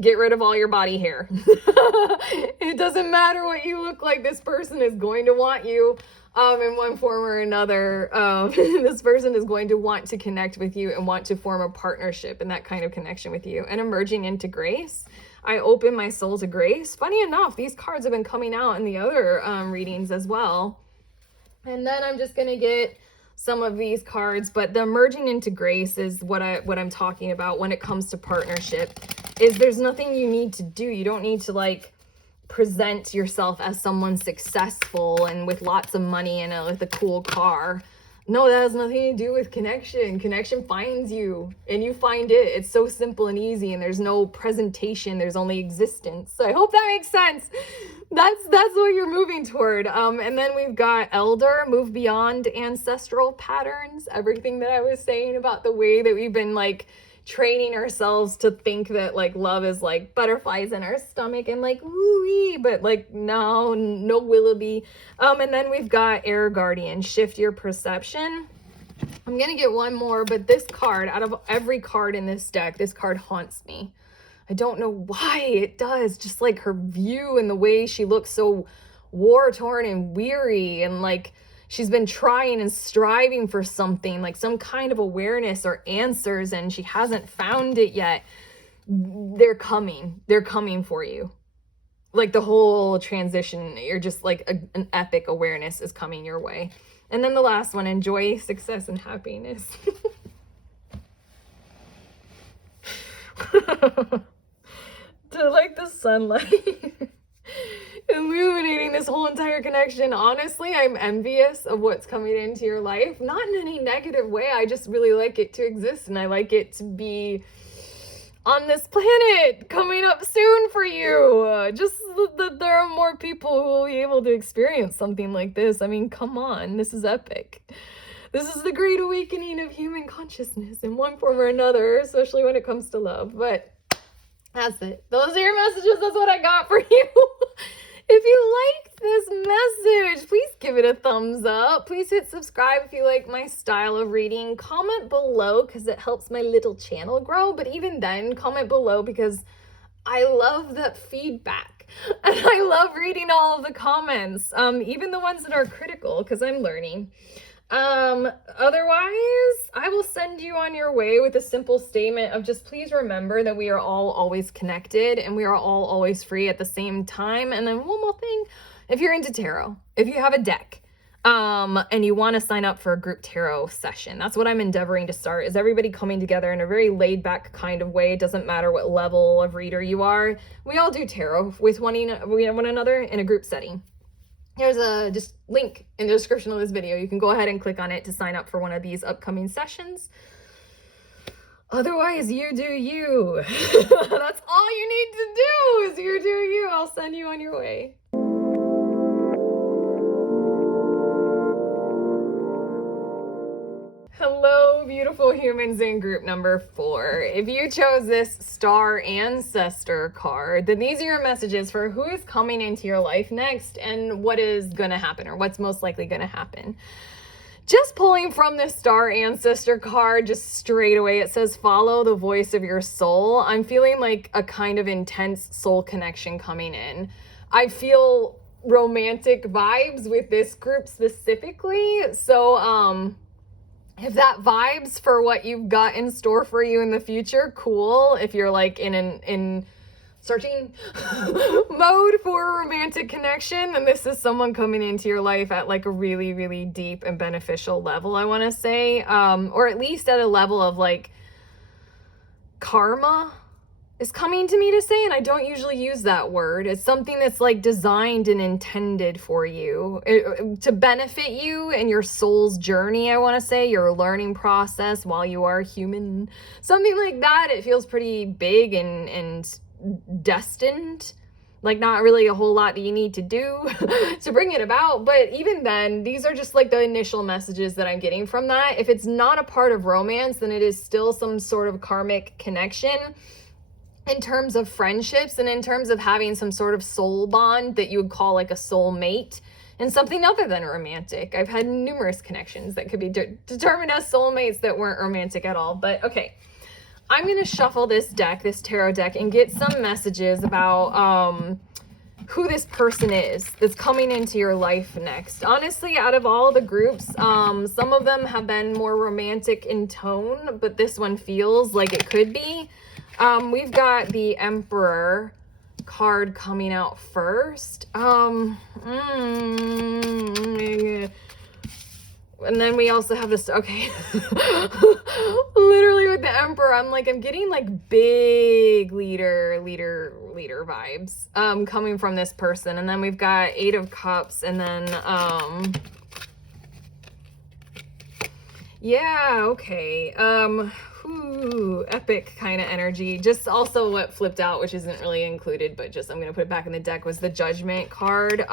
get rid of all your body hair. It doesn't matter what you look like. This person is going to want you in one form or another. This person is going to want to connect with you and want to form a partnership and that kind of connection with you. And emerging into grace, I open my soul to grace. Funny enough, these cards have been coming out in the other readings as well. And then I'm just going to get some of these cards, but the emerging into grace is what I'm talking about when it comes to partnership. Is there's nothing you need to do. You don't need to like present yourself as someone successful and with lots of money and with a cool car. No, that has nothing to do with connection. Connection finds you and you find it. It's so simple and easy, and there's no presentation. There's only existence. So I hope that makes sense. That's what you're moving toward. And then we've got Elder, move beyond ancestral patterns. Everything that I was saying about the way that we've been like training ourselves to think that like love is like butterflies in our stomach and like woo-wee, but like no Willoughby. And then we've got Air Guardian, shift your perception. I'm gonna get one more, but this card, out of every card in this deck, this card haunts me. I don't know why it does. Just like her view and the way she looks so war-torn and weary, and like she's been trying and striving for something, like some kind of awareness or answers, and she hasn't found it yet. They're coming for you. Like the whole transition, you're just like an epic awareness is coming your way. And then the last one, enjoy success and happiness. To like the sunlight illuminating this whole entire connection. Honestly, I'm envious of what's coming into your life. Not in any negative way. I just really like it to exist, and I like it to be on this planet coming up soon for you. Just that there are more people who will be able to experience something like this. I mean, come on, this is epic. This is the great awakening of human consciousness in one form or another, especially when it comes to love. But that's it. Those are your messages. That's what I got for you. If you liked this message, please give it a thumbs up. Please hit subscribe if you like my style of reading. Comment below because it helps my little channel grow. But even then, comment below because I love that feedback. And I love reading all of the comments, even the ones that are critical, because I'm learning. Otherwise, I will send you on your way with a simple statement of just please remember that we are all always connected and we are all always free at the same time. And then one more thing, if you're into tarot, if you have a deck, and you want to sign up for a group tarot session, that's what I'm endeavoring to start, is everybody coming together in a very laid back kind of way. It doesn't matter what level of reader you are. We all do tarot with one another in a group setting. There's a just link in the description of this video. You can go ahead and click on it to sign up for one of these upcoming sessions. Otherwise, you do you. That's all you need to do is you do you. I'll send you on your way. Hello, beautiful humans in group number 4. If you chose this Star Ancestor card, then these are your messages for who is coming into your life next and what is going to happen, or what's most likely going to happen. Just pulling from this Star Ancestor card, just straight away, it says, follow the voice of your soul. I'm feeling like a kind of intense soul connection coming in. I feel romantic vibes with this group specifically. So, If that vibes for what you've got in store for you in the future, cool. If you're like in searching mode for a romantic connection, then this is someone coming into your life at like a really, really deep and beneficial level, I want to say, or at least at a level of like karma is coming to me to say, and I don't usually use that word. It's something that's like designed and intended for you to benefit you in your soul's journey, I want to say, your learning process while you are human, something like that. It feels pretty big and destined, like not really a whole lot that you need to do to bring it about. But even then, these are just like the initial messages that I'm getting from that. If it's not a part of romance, then it is still some sort of karmic connection in terms of friendships and in terms of having some sort of soul bond that you would call like a soul mate and something other than romantic. I've had numerous connections that could be determined as soulmates that weren't romantic at all. But okay, I'm going to shuffle this deck, this tarot deck, and get some messages about who this person is that's coming into your life next. Honestly, out of all the groups, some of them have been more romantic in tone, but this one feels like it could be. We've got the Emperor card coming out first. And then we also have this, okay. Literally with the Emperor, I'm getting like big leader vibes, coming from this person. And then we've got 8 of Cups, and then, yeah, okay. Epic kind of energy. Just also what flipped out, which isn't really included, but just I'm gonna put it back in the deck, was the Judgment card.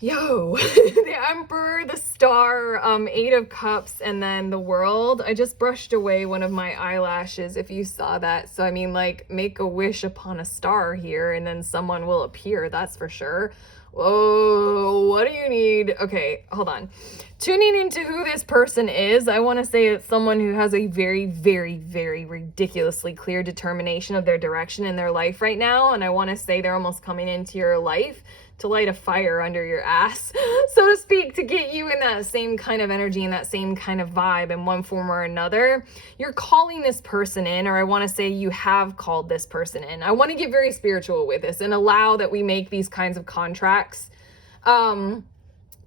The Emperor, the Star, 8 of Cups, and then the World. I just brushed away one of my eyelashes, if you saw that. So I mean, like, make a wish upon a star here and then someone will appear, that's for sure. Whoa, what do you need? Okay, hold on. Tuning into who this person is, I want to say it's someone who has a very, very, very ridiculously clear determination of their direction in their life right now. And I want to say they're almost coming into your life to light a fire under your ass, so to speak, to get you in that same kind of energy and that same kind of vibe in one form or another. You're calling this person in, or I want to say you have called this person in. I want to get very spiritual with this and allow that we make these kinds of contracts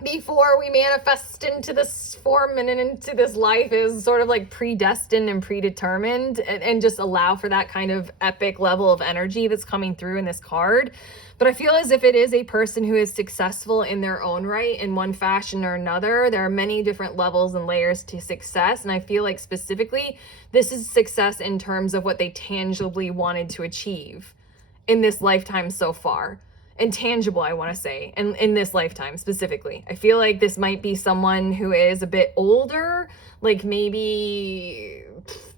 before we manifest into this form and into this life, is sort of like predestined and predetermined, and just allow for that kind of epic level of energy that's coming through in this card. But I feel as if it is a person who is successful in their own right in one fashion or another. There are many different levels and layers to success, and I feel like specifically this is success in terms of what they tangibly wanted to achieve in this lifetime so far. Intangible, I want to say, and in this lifetime specifically. I feel like this might be someone who is a bit older, like maybe,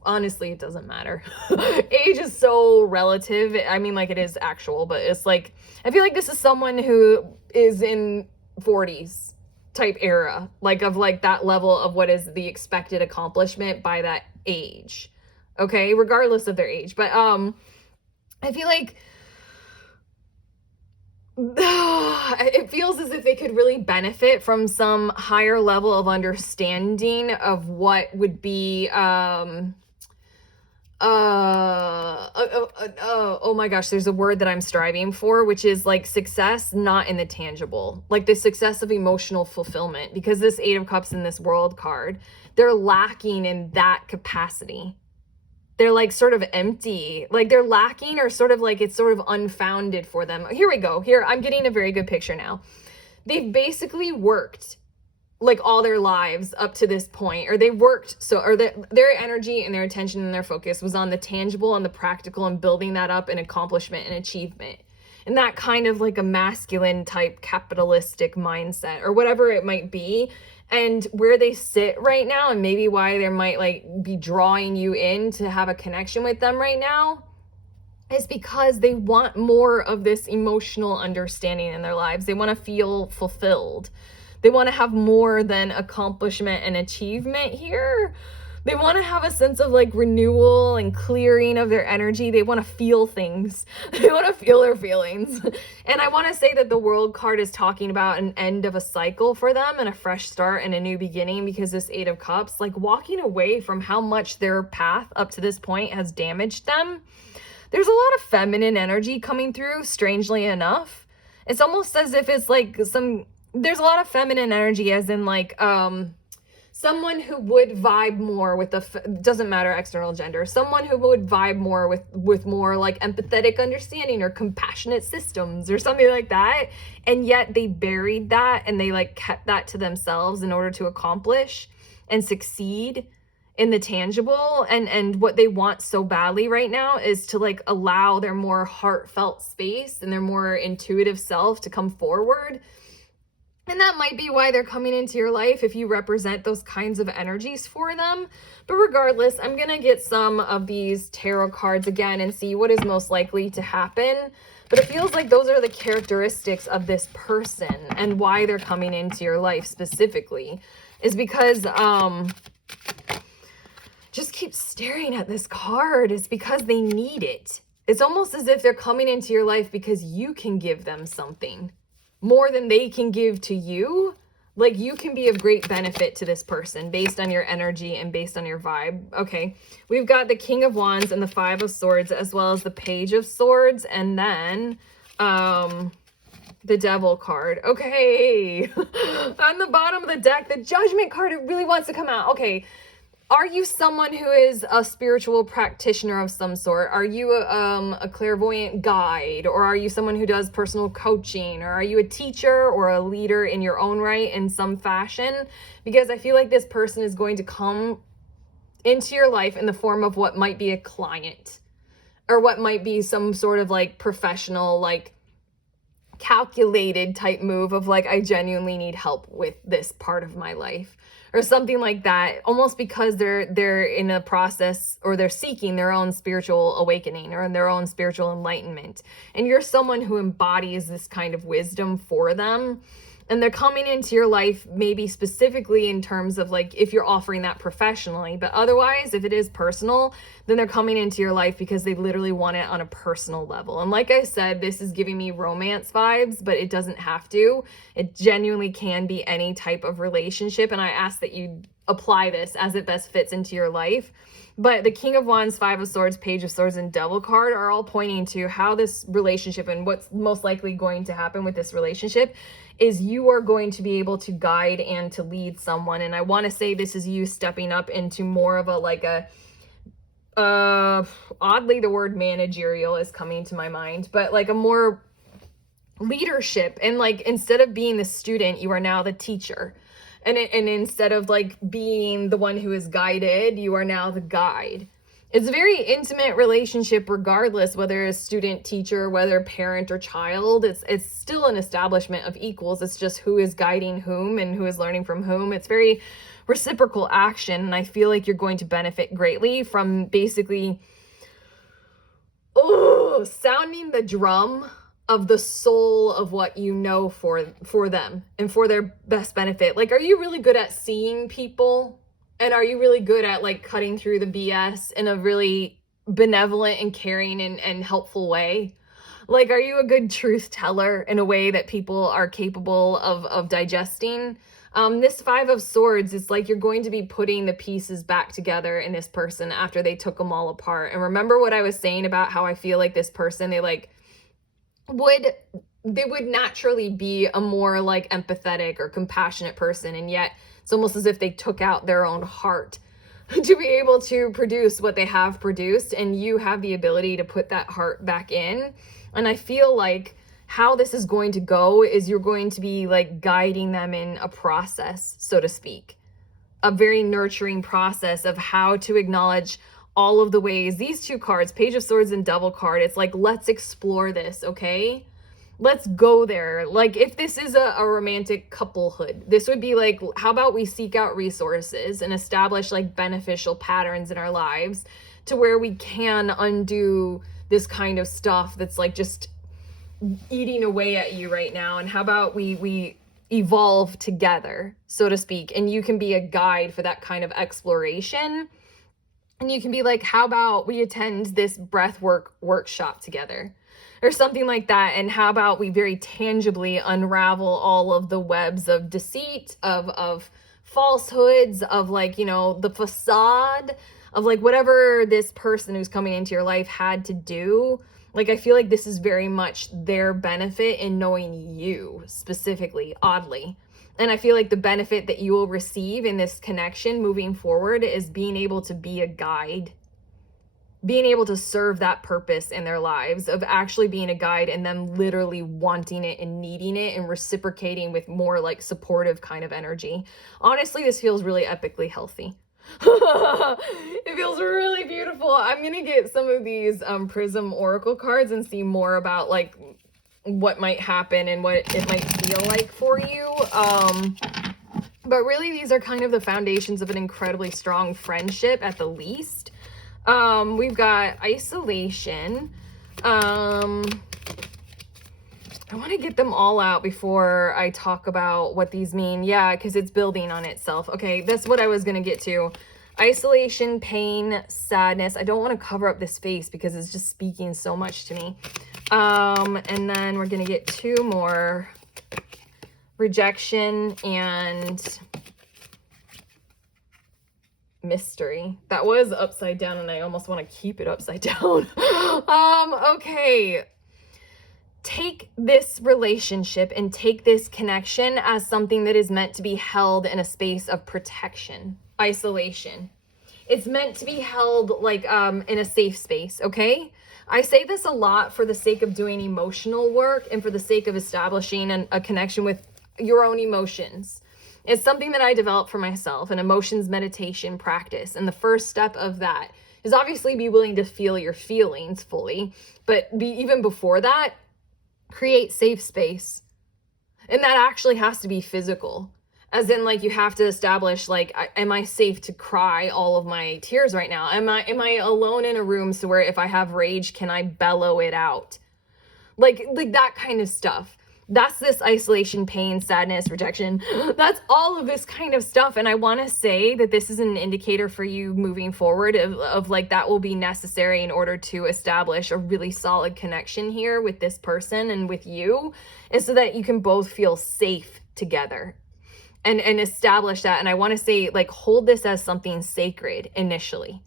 honestly, it doesn't matter. Age is so relative. I mean, like, it is actual, but it's like, I feel like this is someone who is in 40s type era, like of like that level of what is the expected accomplishment by that age. Okay, regardless of their age. But I feel like it feels as if they could really benefit from some higher level of understanding of what would be oh my gosh, there's a word that I'm striving for, which is like success not in the tangible, like the success of emotional fulfillment, because this 8 of Cups in this World card, they're lacking in that capacity. They're like sort of empty, like they're lacking, or sort of like it's sort of unfounded for them. Here we go. Here, I'm getting a very good picture now. They've basically worked like all their lives up to this point, or they worked their energy and their attention and their focus was on the tangible and the practical and building that up and accomplishment and achievement. And that kind of like a masculine type capitalistic mindset or whatever it might be. And where they sit right now, and maybe why they might like be drawing you in to have a connection with them right now, is because they want more of this emotional understanding in their lives. They want to feel fulfilled. They want to have more than accomplishment and achievement here. They want to have a sense of like renewal and clearing of their energy. They want to feel things. They want to feel their feelings. And I want to say that the World card is talking about an end of a cycle for them and a fresh start and a new beginning, because this Eight of Cups, like walking away from how much their path up to this point has damaged them. There's a lot of feminine energy coming through, strangely enough. It's almost as if it's like there's a lot of feminine energy, as in like, someone who would vibe more with doesn't matter external gender, someone who would vibe more with more like empathetic understanding or compassionate systems or something like that. And yet they buried that and they like kept that to themselves in order to accomplish and succeed in the tangible. And what they want so badly right now is to like allow their more heartfelt space and their more intuitive self to come forward. And that might be why they're coming into your life, if you represent those kinds of energies for them. But regardless, I'm going to get some of these tarot cards again and see what is most likely to happen. But it feels like those are the characteristics of this person and why they're coming into your life specifically. Is because, just keep staring at this card. It's because they need it. It's almost as if they're coming into your life because you can give them something more than they can give to you. Like you can be of great benefit to this person based on your energy and based on your vibe. Okay, we've got the King of Wands and the Five of Swords, as well as the Page of Swords, and then the Devil card. Okay, on the bottom of the deck, the Judgment card, it really wants to come out. Okay, are you someone who is a spiritual practitioner of some sort? Are you a clairvoyant guide? Or are you someone who does personal coaching? Or are you a teacher or a leader in your own right in some fashion? Because I feel like this person is going to come into your life in the form of what might be a client, or what might be some sort of like professional, like calculated type move of like, I genuinely need help with this part of my life. Or something like that, almost because they're in a process, or they're seeking their own spiritual awakening or their own spiritual enlightenment. And you're someone who embodies this kind of wisdom for them. And they're coming into your life maybe specifically in terms of like if you're offering that professionally, but otherwise, if it is personal, then they're coming into your life because they literally want it on a personal level. And like I said, this is giving me romance vibes, but it doesn't have to. It genuinely can be any type of relationship. And I ask that you apply this as it best fits into your life. But the King of Wands, Five of Swords, Page of Swords, and Devil card are all pointing to how this relationship, and what's most likely going to happen with this relationship, is you are going to be able to guide and to lead someone. And I want to say this is you stepping up into more of a like a oddly the word managerial is coming to my mind, but like a more leadership. And like instead of being the student, you are now the teacher. And instead of like being the one who is guided, you are now the guide. It's a very intimate relationship, regardless whether it's student, teacher, whether parent or child. It's still an establishment of equals. It's just who is guiding whom and who is learning from whom. It's very reciprocal action. And I feel like you're going to benefit greatly from basically sounding the drum of the soul of what you know for them and for their best benefit. Like, are you really good at seeing people? And are you really good at like cutting through the BS in a really benevolent and caring and helpful way? Like, are you a good truth teller in a way that people are capable of digesting? This Five of Swords is like you're going to be putting the pieces back together in this person after they took them all apart. And remember what I was saying about how I feel like this person, they would naturally be a more like empathetic or compassionate person, and yet it's almost as if they took out their own heart to be able to produce what they have produced, and you have the ability to put that heart back in. And I feel like how this is going to go is you're going to be like guiding them in a process, so to speak, a very nurturing process of how to acknowledge all of the ways. These two cards, Page of Swords and Devil card, it's like, let's explore this, okay? Let's go there. Like, if this is a romantic couplehood, this would be like, how about we seek out resources and establish like beneficial patterns in our lives to where we can undo this kind of stuff that's like just eating away at you right now. And how about we evolve together, so to speak, and you can be a guide for that kind of exploration. And you can be like, how about we attend this breathwork workshop together or something like that? And how about we very tangibly unravel all of the webs of deceit, of falsehoods, of like, you know, the facade of like whatever this person who's coming into your life had to do. Like, I feel like this is very much their benefit in knowing you specifically, oddly. And I feel like the benefit that you will receive in this connection moving forward is being able to be a guide, being able to serve that purpose in their lives, of actually being a guide and them literally wanting it and needing it and reciprocating with more like supportive kind of energy. Honestly, this feels really epically healthy. It feels really beautiful. I'm gonna get some of these Prism Oracle cards and see more about like what might happen and what it might feel like for you. But really, these are kind of the foundations of an incredibly strong friendship at the least. We've got isolation. I want to get them all out before I talk about what these mean. Yeah, because it's building on itself. Okay, that's what I was going to get to. Isolation, pain, sadness. I don't want to cover up this face because it's just speaking so much to me. And then we're going to get two more. Rejection and mystery. That was upside down and I almost want to keep it upside down. Okay. Take this relationship and take this connection as something that is meant to be held in a space of protection, isolation. It's meant to be held like in a safe space, okay? I say this a lot for the sake of doing emotional work and for the sake of establishing a connection with your own emotions. It's something that I developed for myself, an emotions meditation practice. And the first step of that is obviously be willing to feel your feelings fully, but even before that, create safe space. And that actually has to be physical. As in, like, you have to establish, like, am I safe to cry all of my tears right now? Am I alone in a room so where if I have rage, can I bellow it out? Like that kind of stuff. That's this isolation, pain, sadness, rejection. That's all of this kind of stuff. And I want to say that this is an indicator for you moving forward of like that will be necessary in order to establish a really solid connection here with this person and with you, is so that you can both feel safe together and establish that. And I want to say, like, hold this as something sacred initially.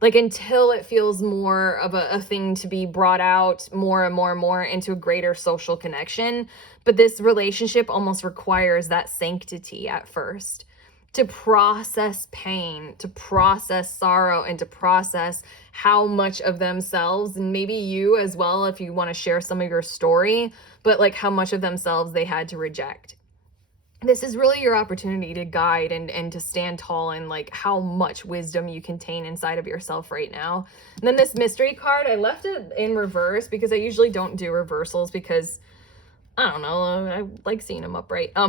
Like, until it feels more of a thing to be brought out more and more and more into a greater social connection. But this relationship almost requires that sanctity at first, to process pain, to process sorrow, and to process how much of themselves, and maybe you as well, if you want to share some of your story, but like how much of themselves they had to reject. This is really your opportunity to guide and to stand tall in like how much wisdom you contain inside of yourself right now. And then this mystery card, I left it in reverse because I usually don't do reversals because I don't know, I like seeing them upright. I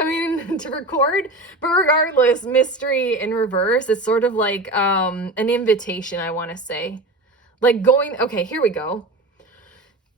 mean, to record, but regardless, mystery in reverse, it's sort of like an invitation, I want to say. Like okay, here we go.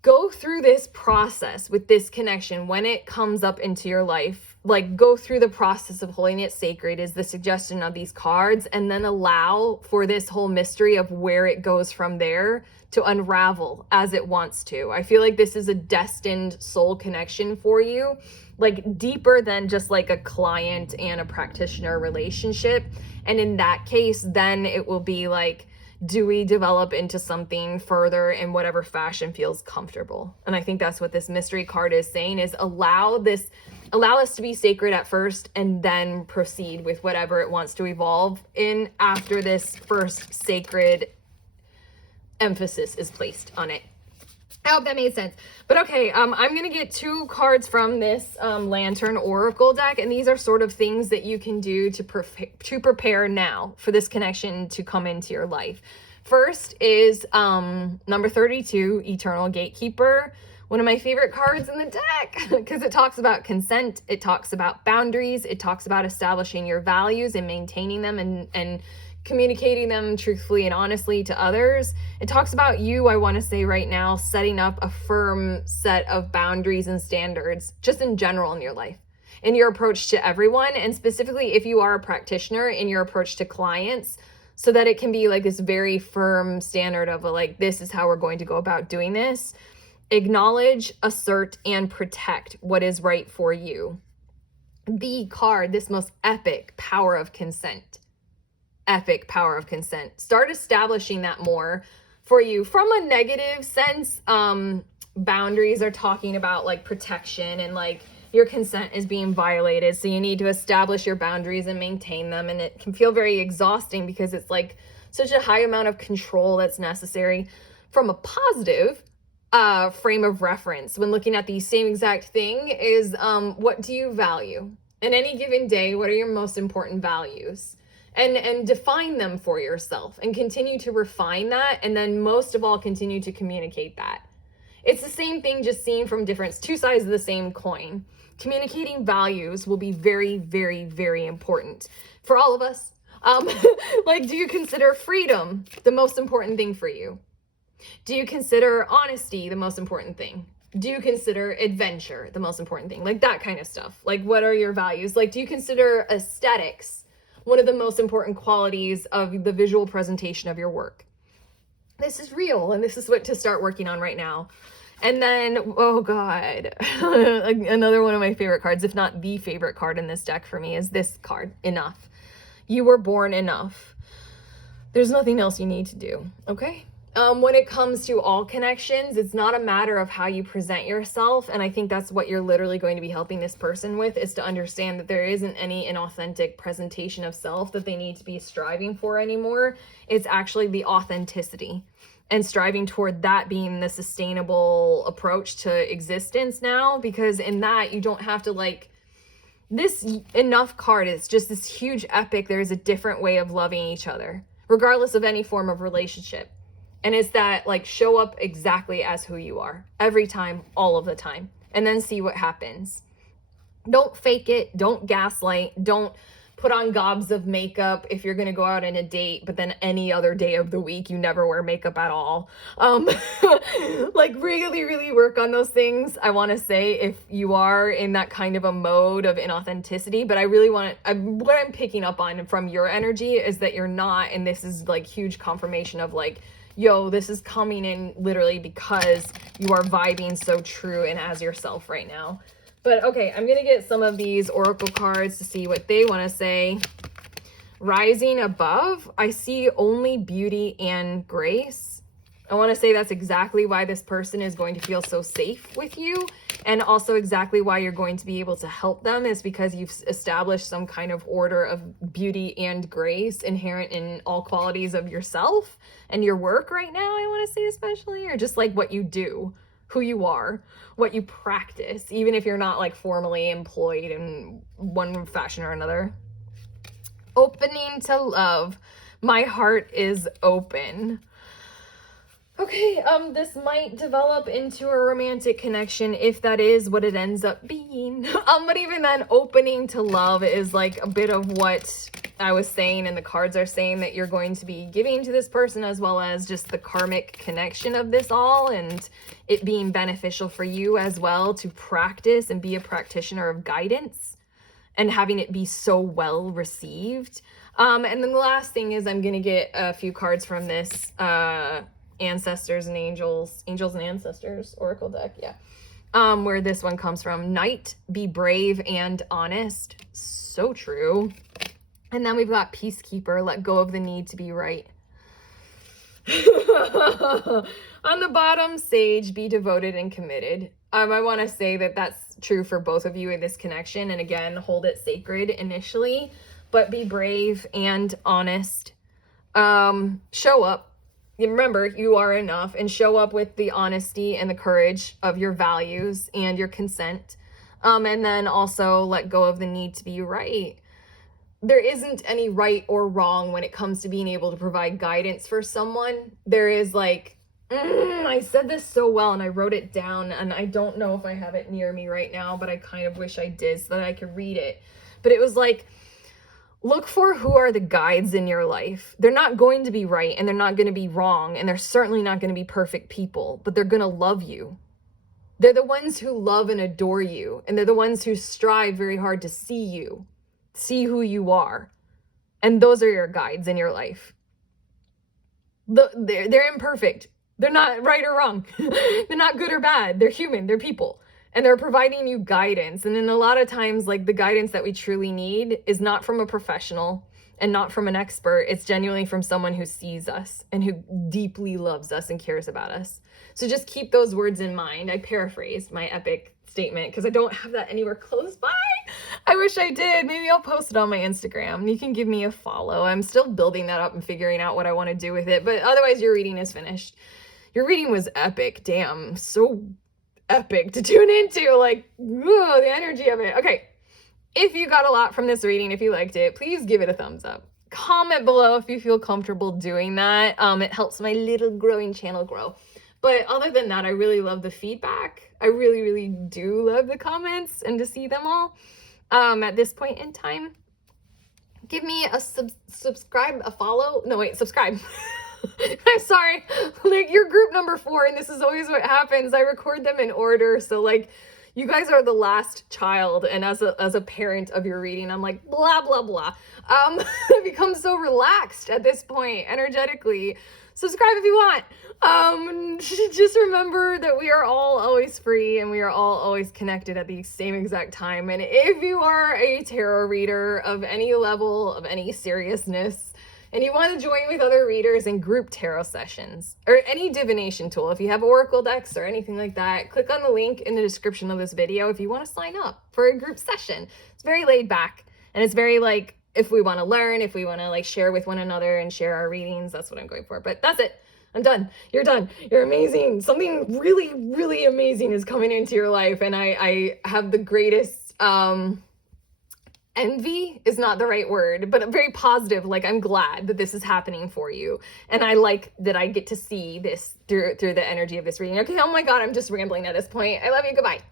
Go through this process with this connection when it comes up into your life. Like, go through the process of holding it sacred is the suggestion of these cards, and then allow for this whole mystery of where it goes from there to unravel as it wants to. I feel like this is a destined soul connection for you, like deeper than just like a client and a practitioner relationship. And in that case, then it will be like, do we develop into something further in whatever fashion feels comfortable? And I think that's what this mystery card is saying, is allow this to be sacred at first and then proceed with whatever it wants to evolve in after this first sacred emphasis is placed on it. I hope that made sense. But okay, I'm going to get two cards from this Lantern Oracle deck, and these are sort of things that you can do to prepare now for this connection to come into your life. First is number 32, Eternal Gatekeeper, one of my favorite cards in the deck because it talks about consent, it talks about boundaries, it talks about establishing your values and maintaining them and communicating them truthfully and honestly to others. It talks about you, I want to say right now, setting up a firm set of boundaries and standards just in general in your life, in your approach to everyone, and specifically if you are a practitioner, in your approach to clients, so that it can be like this very firm standard of like, this is how we're going to go about doing this. Acknowledge, assert, and protect what is right for you. The card, this most epic power of consent. Epic power of consent. Start establishing that more for you. From a negative sense, boundaries are talking about like protection and like your consent is being violated. So you need to establish your boundaries and maintain them. And it can feel very exhausting because it's like such a high amount of control that's necessary. From a positive frame of reference, when looking at the same exact thing, is what do you value? In any given day, what are your most important values? And define them for yourself and continue to refine that. And then most of all, continue to communicate that. It's the same thing, just seen from different, two sides of the same coin. Communicating values will be very, very, very important for all of us. Like, do you consider freedom the most important thing for you? Do you consider honesty the most important thing? Do you consider adventure the most important thing? Like that kind of stuff. Like, what are your values? Like, do you consider aesthetics one of the most important qualities of the visual presentation of your work? This is real, and this is what to start working on right now. And then, oh God, another one of my favorite cards, if not the favorite card in this deck for me, is this card, Enough. You were born enough. There's nothing else you need to do, okay? When it comes to all connections, it's not a matter of how you present yourself. And I think that's what you're literally going to be helping this person with, is to understand that there isn't any inauthentic presentation of self that they need to be striving for anymore. It's actually the authenticity and striving toward that being the sustainable approach to existence now, because in that you don't have to like, this Enough card is just this huge epic. There is a different way of loving each other, regardless of any form of relationship. And it's that like, show up exactly as who you are every time, all of the time, and then see what happens. Don't fake it. Don't gaslight. Don't put on gobs of makeup if you're going to go out on a date, but then any other day of the week, you never wear makeup at all. Like really, really work on those things. I want to say if you are in that kind of a mode of inauthenticity, but I really want to, what I'm picking up on from your energy is that you're not, and this is like huge confirmation of like, yo, this is coming in literally because you are vibing so true and as yourself right now. But okay, I'm going to get some of these oracle cards to see what they want to say. Rising above, I see only beauty and grace. I want to say that's exactly why this person is going to feel so safe with you. And also exactly why you're going to be able to help them is because you've established some kind of order of beauty and grace inherent in all qualities of yourself and your work right now, I want to say especially, or just like what you do, who you are, what you practice, even if you're not like formally employed in one fashion or another. Opening to love. My heart is open. Okay, this might develop into a romantic connection if that is what it ends up being. But even then, opening to love is like a bit of what I was saying, and the cards are saying that you're going to be giving to this person, as well as just the karmic connection of this all, and it being beneficial for you as well to practice and be a practitioner of guidance and having it be so well received. And then the last thing is I'm going to get a few cards from this Ancestors and Angels and Ancestors Oracle deck, yeah. Where this one comes from. Knight, be brave and honest. So true. And then we've got Peacekeeper, let go of the need to be right. On the bottom, Sage, be devoted and committed. I want to say that that's true for both of you in this connection. And again, hold it sacred initially, but be brave and honest. Show up. Remember, you are enough, and show up with the honesty and the courage of your values and your consent. And then also let go of the need to be right. There isn't any right or wrong when it comes to being able to provide guidance for someone. There is like, I said this so well and I wrote it down, and I don't know if I have it near me right now, but I kind of wish I did so that I could read it. But it was like, look for who are the guides in your life. They're not going to be right, and they're not going to be wrong, and they're certainly not going to be perfect people, but they're going to love you. They're the ones who love and adore you, and they're the ones who strive very hard to see you, see who you are. And those are your guides in your life. They're imperfect. They're not right or wrong. They're not good or bad. They're human. They're people. And they're providing you guidance. And then a lot of times, like, the guidance that we truly need is not from a professional and not from an expert. It's genuinely from someone who sees us and who deeply loves us and cares about us. So just keep those words in mind. I paraphrased my epic statement because I don't have that anywhere close by. I wish I did. Maybe I'll post it on my Instagram. You can give me a follow. I'm still building that up and figuring out what I want to do with it. But otherwise, your reading is finished. Your reading was epic. Damn, so epic to tune into. Like, whoa, the energy of it. Okay, if you got a lot from this reading, if you liked it, please give it a thumbs up. Comment below if you feel comfortable doing that. It helps my little growing channel grow. But other than that, I really love the feedback. I really, really do love the comments and to see them all. At this point in time, give me a subscribe, a follow. No, wait, subscribe. I'm sorry. Like, you're group number 4, and this is always what happens. I record them in order. So, like, you guys are the last child, and as a parent of your reading, I'm like, blah, blah, blah. I become so relaxed at this point, energetically. Subscribe if you want. Just remember that we are all always free, and we are all always connected at the same exact time. And if you are a tarot reader of any level, of any seriousness, and you want to join with other readers in group tarot sessions, or any divination tool, if you have oracle decks or anything like that, click on the link in the description of this video if you want to sign up for a group session. It's very laid back, and it's very, like, if we want to learn, if we want to, like, share with one another and share our readings, that's what I'm going for. But that's it. I'm done. You're done. You're amazing. Something really, really amazing is coming into your life, and I have the greatest, envy is not the right word, but very positive. Like, I'm glad that this is happening for you. And I like that I get to see this through the energy of this reading. Okay, oh my God, I'm just rambling at this point. I love you. Goodbye.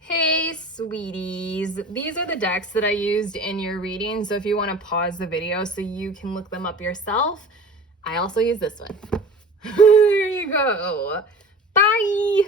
Hey, sweeties. These are the decks that I used in your reading. So if you want to pause the video so you can look them up yourself, I also use this one. There you go. Bye.